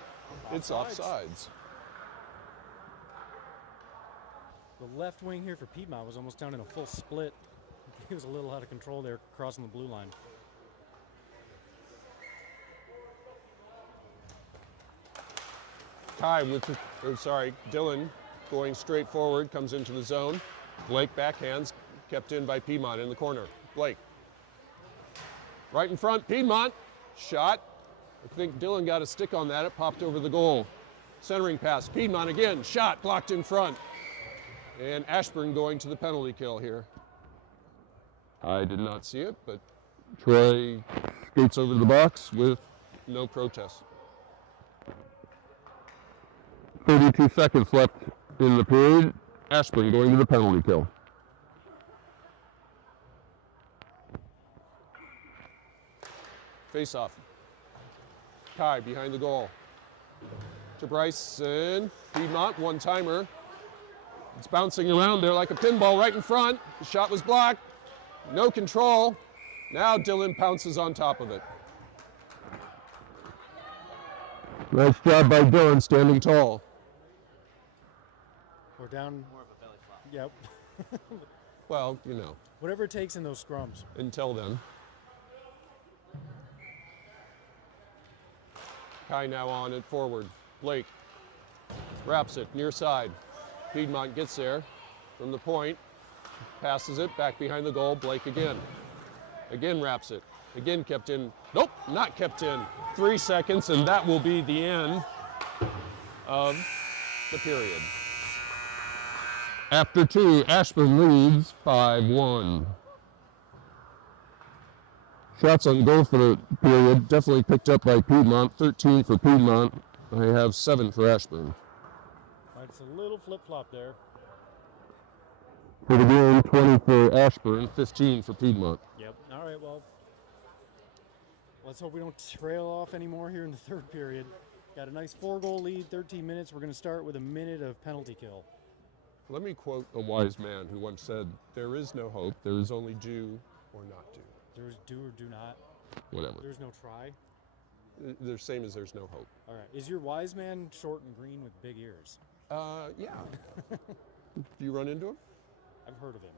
it's offsides. The left wing here for Piedmont was almost down in a full split. He was a little out of control there, crossing the blue line. Dylan going straight forward, comes into the zone. Blake backhands, kept in by Piedmont in the corner. Blake. Right in front, Piedmont. Shot. I think Dylan got a stick on that. It popped over the goal. Centering pass. Piedmont again. Shot blocked in front. And Ashburn going to the penalty kill here. I did not see it, but Troy skates over the box with no protest. 32 seconds left in the period. Ashburn going to the penalty kill. Face off. Kai behind the goal. To Bryson. Piedmont, one-timer. It's bouncing around there like a pinball right in front. The shot was blocked. No control. Now Dylan pounces on top of it. Nice job by Dylan, standing tall. We're down. More of a belly flop. Yep. Well, you know. Whatever it takes in those scrums. Until then. Kai now on it forward. Blake wraps it near side. Piedmont gets there from the point. Passes it back behind the goal. Blake again. Again wraps it. Again kept in. Nope, not kept in. 3 seconds, and that will be the end of the period. After 2, Ashburn leads 5-1. Shots on goal for the period definitely picked up by Piedmont. 13 for Piedmont. I have 7 for Ashburn. It's a little flip-flop there. for the game, 20 for Ashburn, 15 for Piedmont. Yep. All right, well, let's hope we don't trail off anymore here in the third period. Got a nice 4-goal lead, 13 minutes. We're going to start with a minute of penalty kill. Let me quote a wise man who once said, "There is no hope, there is only do or not do." There's do or do not. Whatever. There's no try. The same as there's no hope. All right. Is your wise man short and green with big ears? Yeah. Do you run into him? I've heard of him.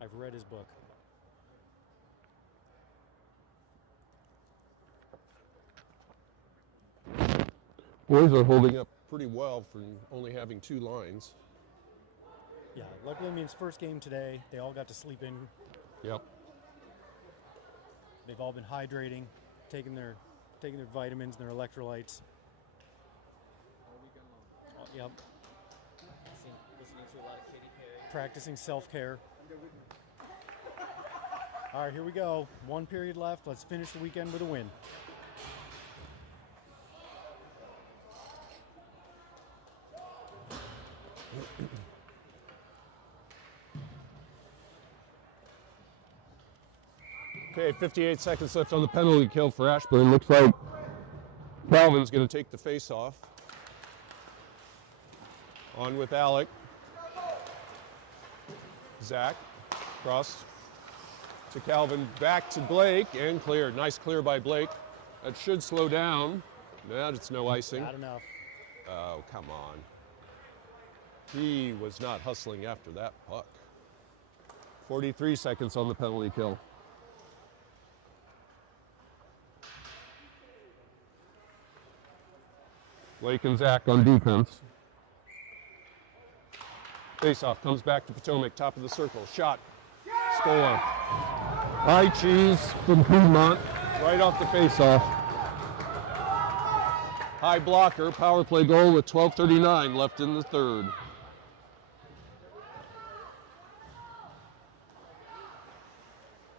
I've read his book. Boys are holding up pretty well for only having 2 lines. Yeah, luckily it means first game today. They all got to sleep in. Yep. They've all been hydrating, taking their vitamins and their electrolytes. Yep. Listening to a lot of Katy Perry. Practicing self-care. All right, here we go. 1 period left. Let's finish the weekend with a win. Okay, 58 seconds left on the penalty kill for Ashburn. Looks like Calvin's going to take the face off. On with Alec. Zach, cross to Calvin, back to Blake, and cleared. Nice clear by Blake. That should slow down. No, it's no icing. Not enough. Oh, come on. He was not hustling after that puck. 43 seconds on the penalty kill. Blake and Zach on defense. Face-off comes back to Potomac, top of the circle. Shot. Score. High cheese from Piedmont, right off the face-off. High blocker, power play goal with 12:39 left in the third.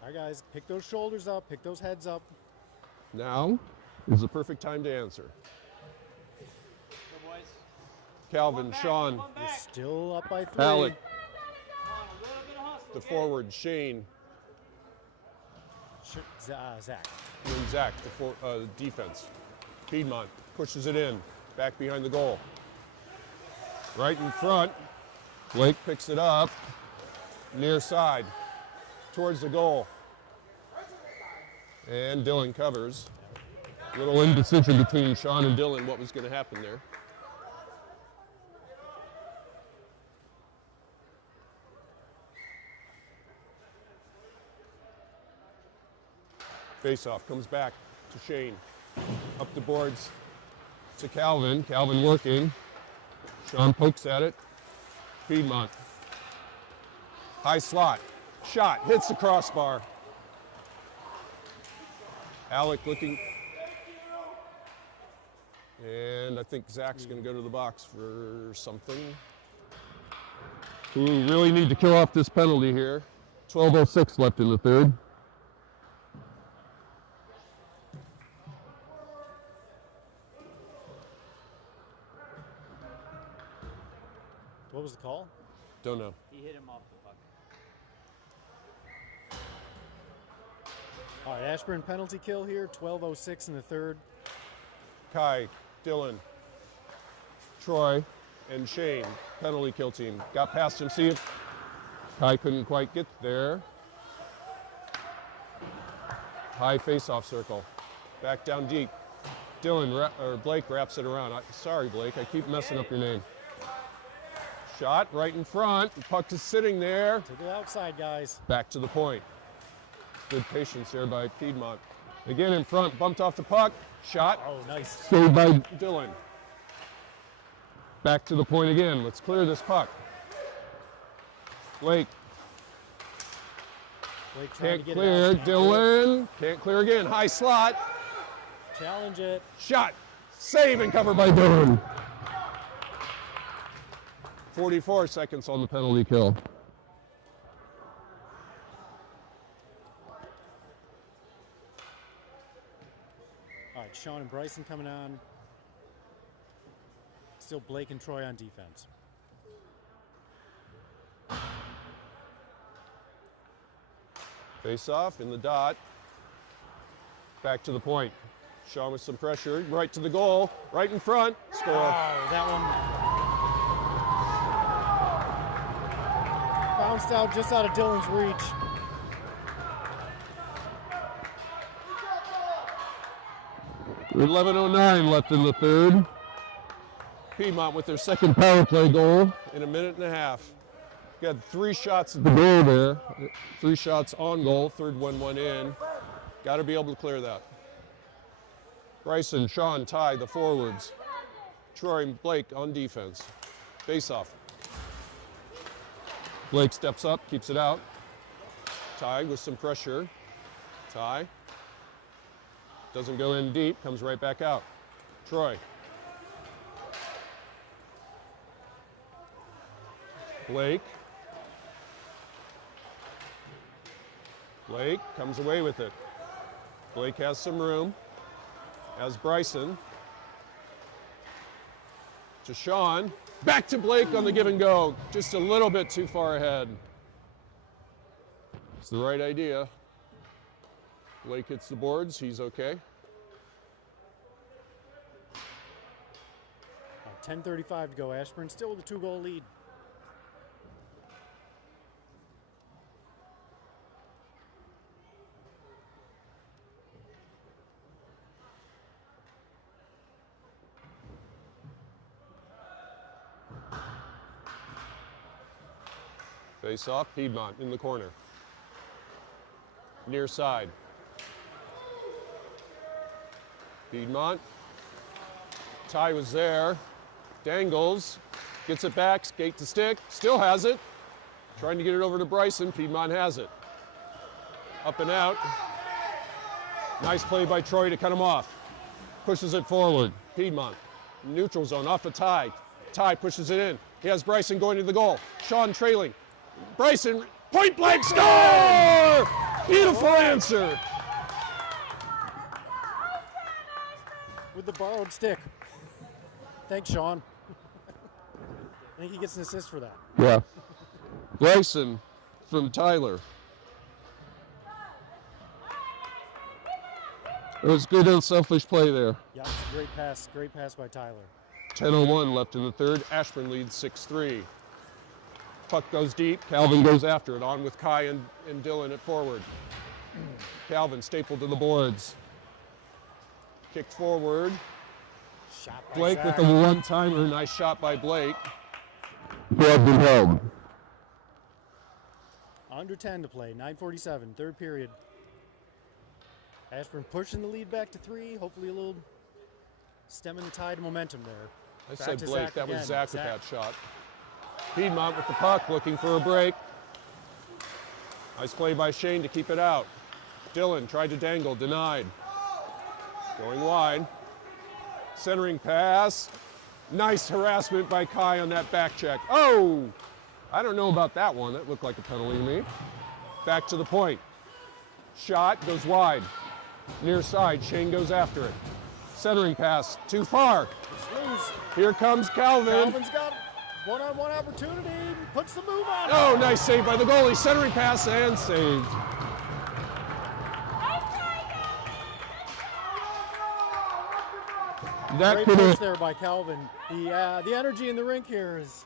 All right, guys, pick those shoulders up, pick those heads up. Now is the perfect time to answer. Go, boys. Calvin, Sean, You're still up by 3. Alec, Come on, a little bit of hustle, the okay? forward, Shane, Zach. and then Zach, the defense. Piedmont pushes it in, back behind the goal. Right in front, Blake picks it up, near side, towards the goal. And Dylan covers. A little indecision between Sean and Dylan what was going to happen there. Face-off comes back to Shane. Up the boards to Calvin. Calvin working. Sean pokes at it. Piedmont. High slot. Shot. Hits the crossbar. Alec looking. And I think Zach's going to go to the box for something. We really need to kill off this penalty here. 12:06 left in the third. What was the call? Don't know. He hit him off the puck. All right, Ashburn penalty kill here, 12:06 in the third. Kai, Dylan, Troy, and Shane, penalty kill team. Got past him, see if Kai couldn't quite get there. High face-off circle. Back down deep. Blake wraps it around. Sorry, Blake, I keep messing up your name. Shot right in front. The puck is sitting there. To the outside, guys. Back to the point. Good patience there by Piedmont. Again in front, bumped off the puck. Shot. Oh, nice. Saved by Dylan. Back to the point again. Let's clear this puck. Blake Blake trying can't to get clear. it out. Dylan can't clear again. High slot. Challenge it. Shot. Save and cover by Dylan. 44 seconds on the penalty kill. All right, Sean and Bryson coming on. Still Blake and Troy on defense. Face off in the dot. Back to the point. Sean with some pressure, right to the goal, right in front, score. Oh, that one bounced out just out of Dylan's reach. .11:09 left in the third. Piedmont with their Second power play goal. in a minute and a half. Got 3 shots at The goal there. 3 shots on goal, third one went in. Got to be able to clear that. Bryson, Sean, Ty, the forwards. Troy and Blake on defense. Face off. Blake steps up, keeps it out. Ty with some pressure. Ty. Doesn't go in deep, comes right back out. Troy. Blake. Blake comes away with it. Blake has some room. As Bryson. To Sean. Back to Blake on the give and go. Just a little bit too far ahead. It's the right idea. Blake hits the boards. He's okay. 10:35 to go. Ashburn still with a 2-goal lead. Face off, Piedmont in the corner. Near side. Piedmont. Ty was there. Dangles. Gets it back, skate to stick. Still has it. Trying to get it over to Bryson. Piedmont has it. Up and out. Nice play by Troy to cut him off. Pushes it forward. Piedmont. Neutral zone off of Ty. Ty pushes it in. He has Bryson going to the goal. Sean trailing. Bryson, point blank score! Beautiful answer. With the borrowed stick. Thanks, Sean. I think he gets an assist for that. Yeah. Bryson from Tyler. It was good unselfish play there. Yeah, it's a great pass. Great pass by Tyler. 10:01 left in the third. Ashburn leads 6-3. Puck goes deep. Calvin goes after it. On with Kai and Dylan at forward. Calvin stapled to the boards. Kicked forward. Shot by Blake Zach. with a one-timer. Nice shot by Blake. Ball been held. Under 10 to play. 9:47, third period. Ashburn pushing the lead back to 3. Hopefully a little stemming the tide of momentum there. I Back said to Blake. Zach That was again. Zach with that shot. Piedmont with the puck, looking for a break. Nice play by Shane to keep it out. Dylan tried to dangle, denied. Going wide. Centering pass. Nice harassment by Kai on that back check. Oh! I don't know about that one. That looked like a penalty to me. Back to the point. Shot goes wide. Near side, Shane goes after it. Centering pass, too far. It's loose. Here comes Calvin. Calvin's got one-on-one opportunity. Puts the move on. Oh, nice save by the goalie. Centering pass and saved. That Great could push have. there by Calvin. The energy in the rink here is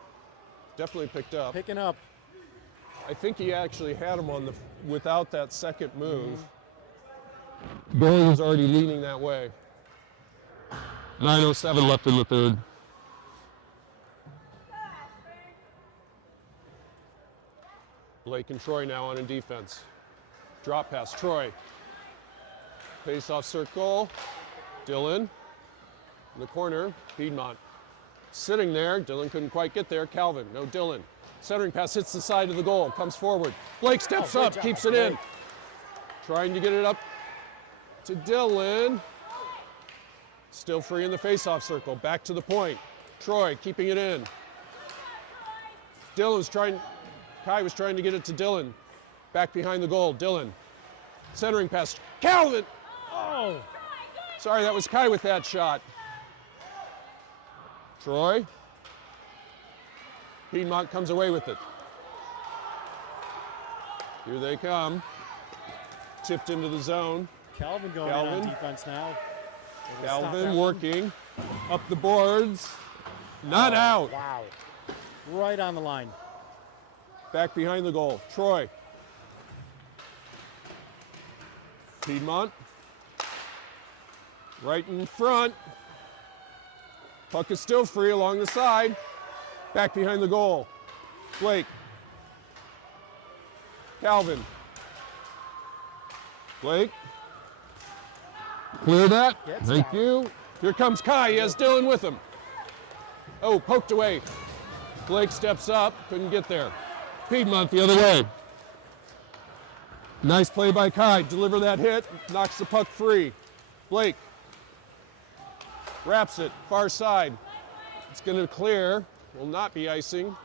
Definitely picked up. picking up. I think he actually had him on the without that second move. Goalie Was already leaning that way. 9:07 left in the third. Blake and Troy now on in defense. Drop pass, Troy. Face off circle. Dylan. In the corner, Piedmont. Sitting there, Dylan couldn't quite get there. Calvin, no Dylan. Centering pass hits the side of the goal, comes forward. Blake steps great up, job, keeps it in. Blake. Trying to get it up to Dylan. Still free in the face-off circle. Back to the point. Troy keeping it in. Kai was trying to get it to Dylan. Back behind the goal, Dylan. Centering pass, Calvin! Oh! Sorry, that was Kai with that shot. Troy. Piedmont comes away with it. Here they come. tipped into the zone. Calvin going in on defense now. Calvin working up the boards. Not out. Wow. Right on the line. Back behind the goal. Troy. Piedmont. Right in front. Puck is still free along the side. Back behind the goal. Blake. Calvin. Blake. Clear that. Thank out. you. Here comes Kai. He has Dylan with him. Oh, poked away. Blake steps up. Couldn't get there. Piedmont the other way. Nice play by Kai. Deliver that hit. Knocks the puck free. Blake. Wraps it. Far side. It's going to clear. Will not be icing.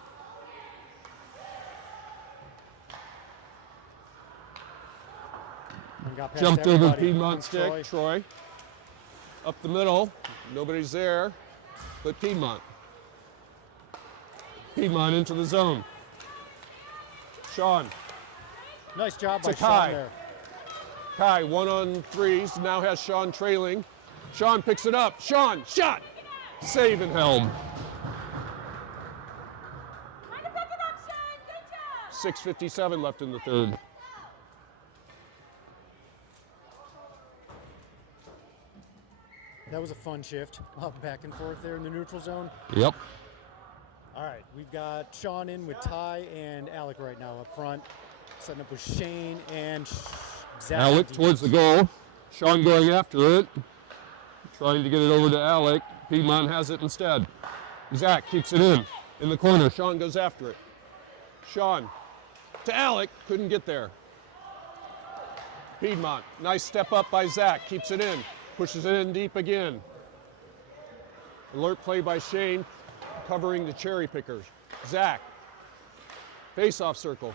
Jumped over Piedmont Stick. Troy. Up the middle. Nobody's there but Piedmont. Piedmont into the zone. Sean. Nice job by to Sean Kai. there. Kai, 1-on-3s, now has Sean trailing. Sean picks it up. Sean, shot! Save and held. 6:57 left in the third. That was a fun shift. Back and forth there in the neutral zone. Yep. All right, we've got Sean in with Ty and Alec right now up front. Setting up with Shane and Zach. Alec towards the goal. Sean going after it. Trying to get it over to Alec. Piedmont has it instead. Zach keeps it in the corner. Sean goes after it. Sean to Alec, couldn't get there. Piedmont, nice step up by Zach, keeps it in, pushes it in deep again. Alert play by Shane, covering the cherry pickers. Zach, face-off circle.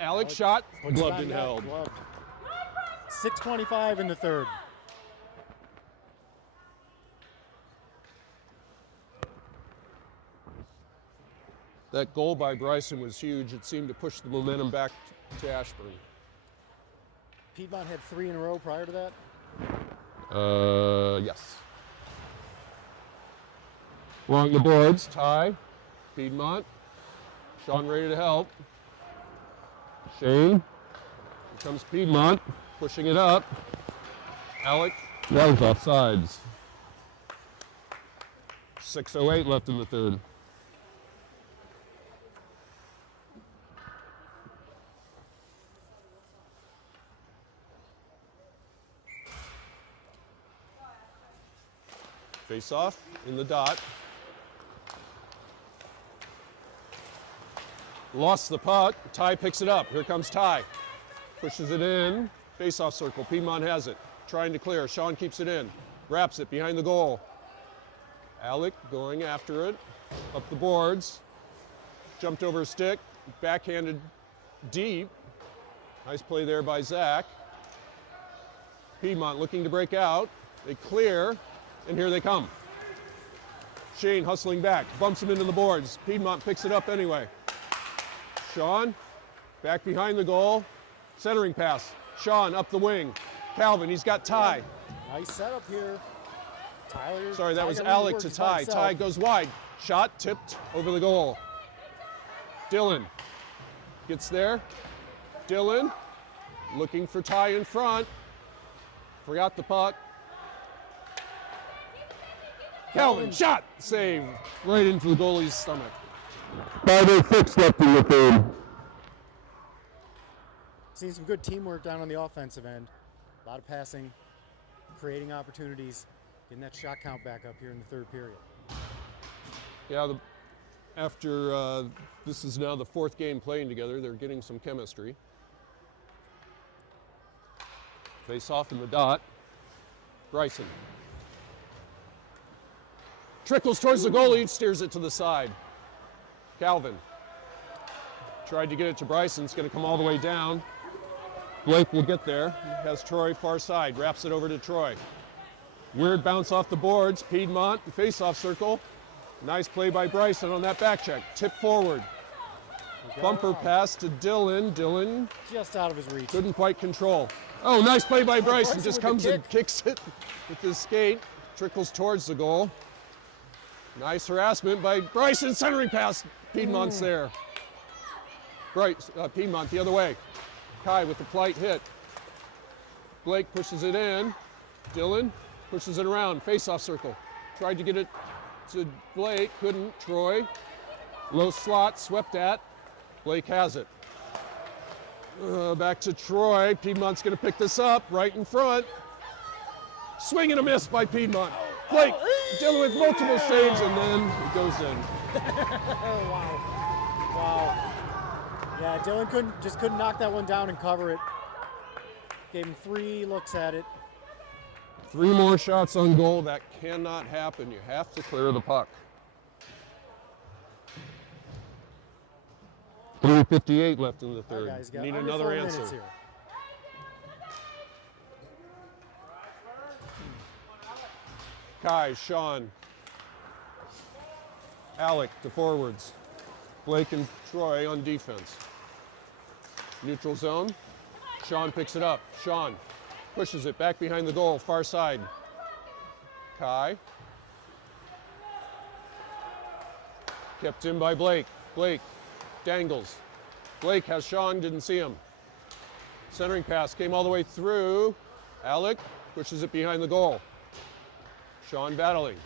Alec shot, gloved and held. 6:25 in the third. That goal by Bryson was huge. It seemed to push the momentum back to Ashburn. Piedmont had 3 in a row prior to that? Yes. Along the boards, Ty, Piedmont. Sean ready to help. Shane. Here comes Piedmont, pushing it up. Alec. That was offsides. 6:08 left in the third. Face off in the dot. Lost the puck. Ty picks it up. Here comes Ty. Pushes it in. Face off circle. Piedmont has it. Trying to clear. Sean keeps it in. Wraps it behind the goal. Alec going after it. Up the boards. Jumped over a stick. Backhanded deep. Nice play there by Zach. Piedmont looking to break out. They clear. And here they come. Shane hustling back, bumps him into the boards. Piedmont picks it up anyway. Sean, back behind the goal. Centering pass. Sean up the wing. Calvin, he's got Ty. Nice setup here. Tyler. Sorry, that was Alec to Ty. Ty goes wide. Shot tipped over the goal. Dylan gets there. Dylan looking for Ty in front. Forgot the puck. Calvin, shot, save, right into the goalie's stomach. 5:06 left in the third. Seeing some good teamwork down on the offensive end. A lot of passing, creating opportunities, getting that shot count back up here in the third period. Yeah, after this is now the 4th game playing together, they're getting some chemistry. Face off in the dot. Bryson. Trickles towards the goalie, steers it to the side. Calvin. Tried to get it to Bryson, it's going to come all the way down. Blake will get there. He has Troy far side, wraps it over to Troy. Weird bounce off the boards. Piedmont, face-off circle. Nice play by Bryson on that back check. Tip forward. Bumper pass to Dylan. Dylan just out of his reach. couldn't quite control. Oh, nice play by Bryson. Bryson Just with the comes and kick. kicks it with his skate. Trickles towards the goal. Nice harassment by Bryson. Centering pass. Piedmont's there. Piedmont the other way. Kai with the polite hit. Blake pushes it in. Dylan pushes it around. Face-off circle. Tried to get it to Blake. Couldn't. Troy. Low slot. Swept at. Blake has it. Back to Troy. Piedmont's going to pick this up right in front. Swing and a miss by Piedmont. Blake dealing with multiple saves, and then it goes in. Wow. Yeah, Dylan couldn't knock that one down and cover it. Gave him 3 looks at it. 3 more shots on goal. That cannot happen. You have to clear the puck. 3:58 left in the Our third. guys got Need under another 4 answer. minutes here. Kai, Sean, Alec, the forwards. Blake and Troy on defense. Neutral zone. Sean picks it up. Sean pushes it back behind the goal, far side. Kai. Kept in by Blake. Blake dangles. Blake has Sean, didn't see him. Centering pass came all the way through. Alec pushes it behind the goal. Sean battling.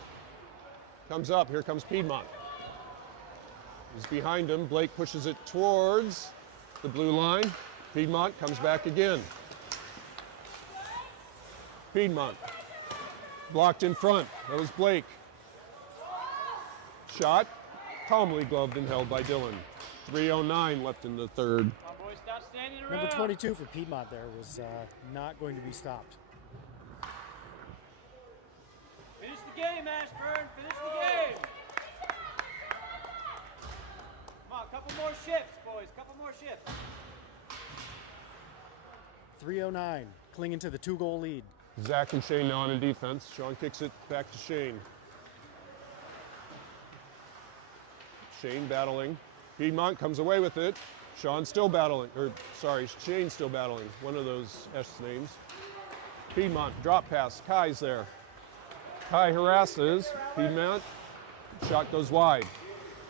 Comes up, here comes Piedmont. He's behind him. Blake pushes it towards the blue line. Piedmont comes back again. Piedmont blocked in front. That was Blake. Shot, calmly gloved and held by Dylan. 3:09 left in the third. Come on, boys, stop standing around. Number 22 for Piedmont there was not going to be stopped. Finish the game, Ashburn. Finish the game. Come on, couple more shifts, boys. Couple more shifts. 3:09, clinging to the 2-goal lead. Zach and Shane now on defense. Sean kicks it back to Shane. Shane battling. Piedmont comes away with it. Sean still battling, Shane still battling. One of those S names. Piedmont, drop pass. Kai's there. Kai harasses. Piedmont, shot goes wide.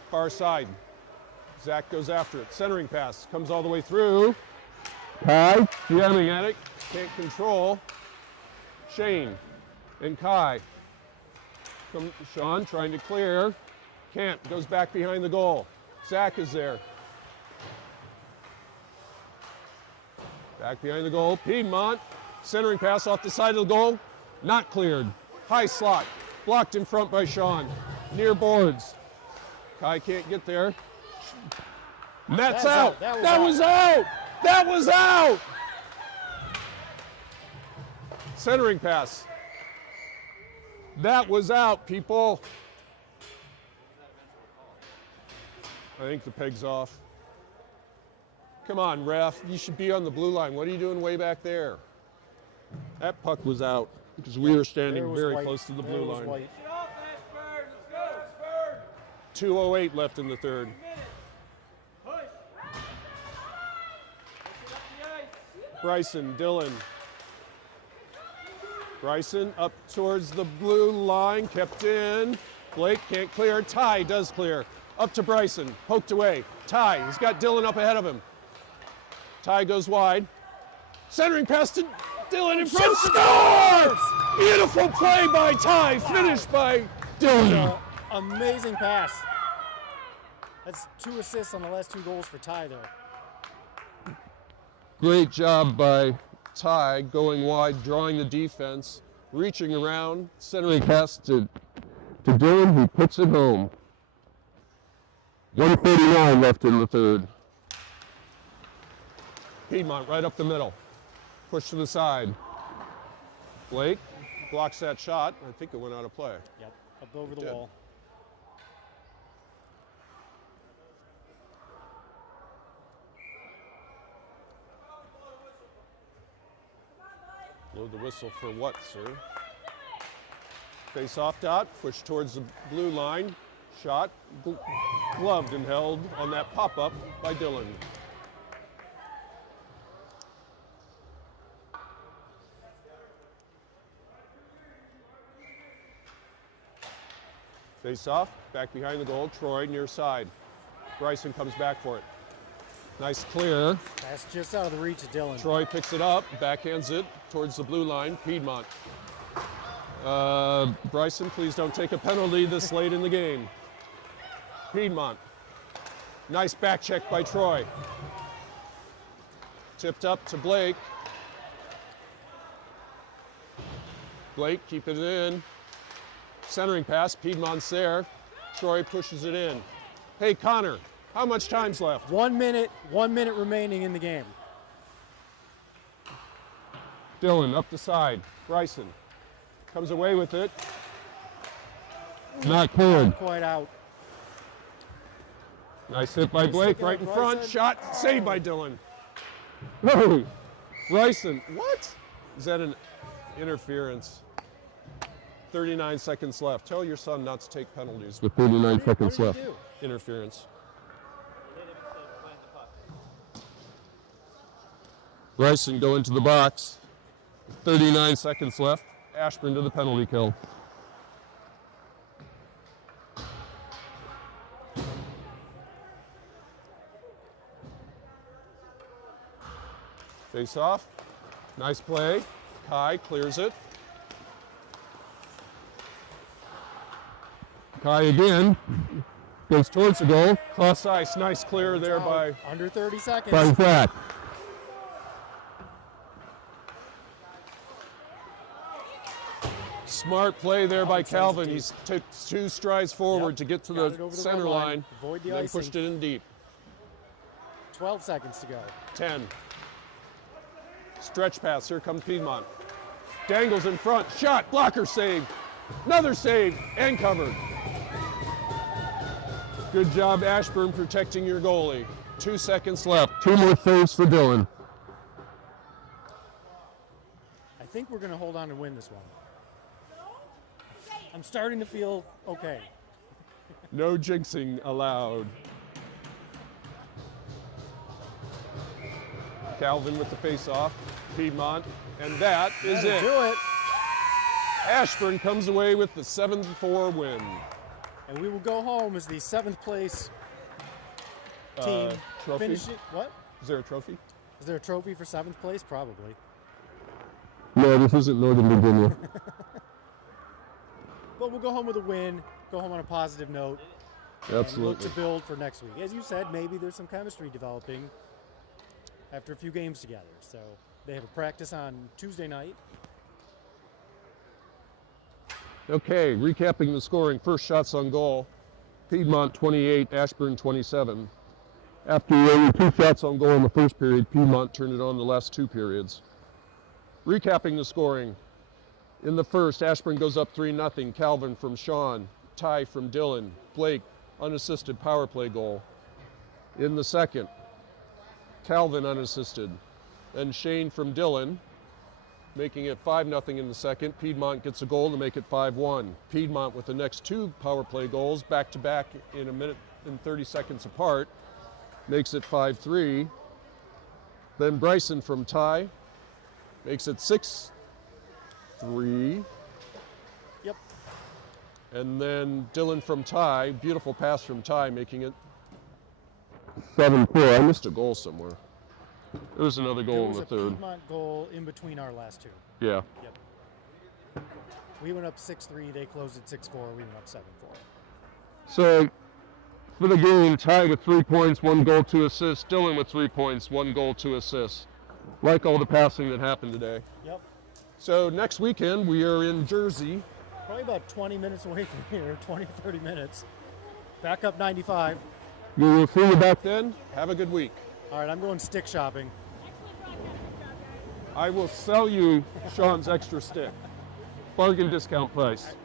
Far side. Zach goes after it. Centering pass comes all the way through. Kai jamming at it. Can't control. Shane and Kai. Sean trying to clear. Can't. Goes back behind the goal. Zach is there. Back behind the goal. Piedmont. Centering pass off the side of the goal. Not cleared. High slot. Blocked in front by Sean. Near boards. Kai can't get there. And that's out. That was out. That was out. Centering pass. That was out, people. I think the peg's off. Come on, ref. You should be on the blue line. What are you doing way back there? That puck was out because we were standing very close to the blue line. Finish it off, Ashburn. Let's go, Ashburn. 2:08 left in the third. Push. Push it up the ice. Bryson, Dylan. Bryson up towards the blue line, kept in. Blake can't clear. Ty does clear. Up to Bryson, poked away. Ty, he's got Dylan up ahead of him. Ty goes wide. Centering pass to Dylan in front. Scores! Beautiful play by Ty, finished by Dylan. Amazing pass. That's 2 assists on the last 2 goals for Ty there. Great job by Ty, going wide, drawing the defense, reaching around, centering pass to Dylan, who puts it home. 1:39 left in the third. Piedmont right up the middle. Push to the side. Blake blocks that shot. I think it went out of play. Yep, up over the did. wall. Blow the whistle for what, sir? Face off dot, push towards the blue line. Shot gloved and held on that pop-up by Dylan. Face off, back behind the goal, Troy near side. Bryson comes back for it. Nice clear. That's just out of the reach of Dylan. Troy picks it up, backhands it towards the blue line, Piedmont. Bryson, please don't take a penalty this late in the game. Piedmont. Nice back check by Troy. Tipped up to Blake. Blake keeping it in. Centering pass, Piedmont's there. Troy pushes it in. Hey, Connor, how much time's left? 1 minute remaining in the game. Dylan up the side. Bryson comes away with it. Not cleared. Not quite out. Nice hit by Blake right in front. Shot saved by Dylan. No. Bryson, what? Is that an interference? 39 seconds left. Tell your son not to take penalties. With 39 seconds What left. did he do? Interference. Bryson go into the box. 39 seconds left. Ashburn to the penalty kill. Face off. Nice play. Kai clears it. Kai again. Goes towards the goal. Cross ice. Nice clear there by Under 30 seconds. By Zach. smart play there by Calvin. He's took 2 strides forward to get to the center line. Avoid the and then icing. pushed it in deep. 12 seconds to go. 10. Stretch pass. Here comes Piedmont. Dangles in front. Shot. Blocker save. Another save. And covered. Good job, Ashburn, protecting your goalie. 2 seconds left. 2 more saves for Dylan. I think we're going to hold on and win this one. I'm starting to feel okay. No jinxing allowed. Calvin with the face-off. Piedmont. And that is it. Do it. Ashburn comes away with the 7-4 win. And we will go home as the 7th place team. Trophy? Finish it. What? Is there a trophy? Is there a trophy for 7th place? Probably. No, this isn't Northern Virginia. But we'll go home with a win, go home on a positive note, and look Absolutely. to build for next week. As you said, maybe there's some chemistry developing after a few games together. So they have a practice on Tuesday night. Okay, recapping the scoring. First shots on goal. Piedmont 28, Ashburn 27. After only 2 shots on goal in the first period, Piedmont turned it on the last 2 periods. Recapping the scoring. In the first, Ashburn goes up 3-0. Calvin from Sean, tie from Dylan, Blake, unassisted power play goal. In the second, Calvin unassisted, and Shane from Dylan, making it 5-0 in the second. Piedmont gets a goal to make it 5-1. Piedmont with the next 2 power play goals back-to-back in a minute and 30 seconds apart, makes it 5-3. Then Bryson from tie makes it 6-3. Yep. And then Dylan from tie, beautiful pass from tie, making it 7-4. I missed a goal somewhere. There was another There goal in was the a third. Piedmont goal in between our last 2. Yeah. Yep. We went up 6-3. They closed at 6-4. We went up 7-4. So for the game, tie with 3 points, 1 goal, 2 assists. Dylan with 3 points, 1 goal, 2 assists. Like all the passing that happened today. Yep. So next weekend we are in Jersey. Probably about 20 minutes away from here, 20, 30 minutes. Back up 95. We will see you back Then have a good week. All right, I'm going stick shopping. I will sell you Sean's extra stick. bargain discount price.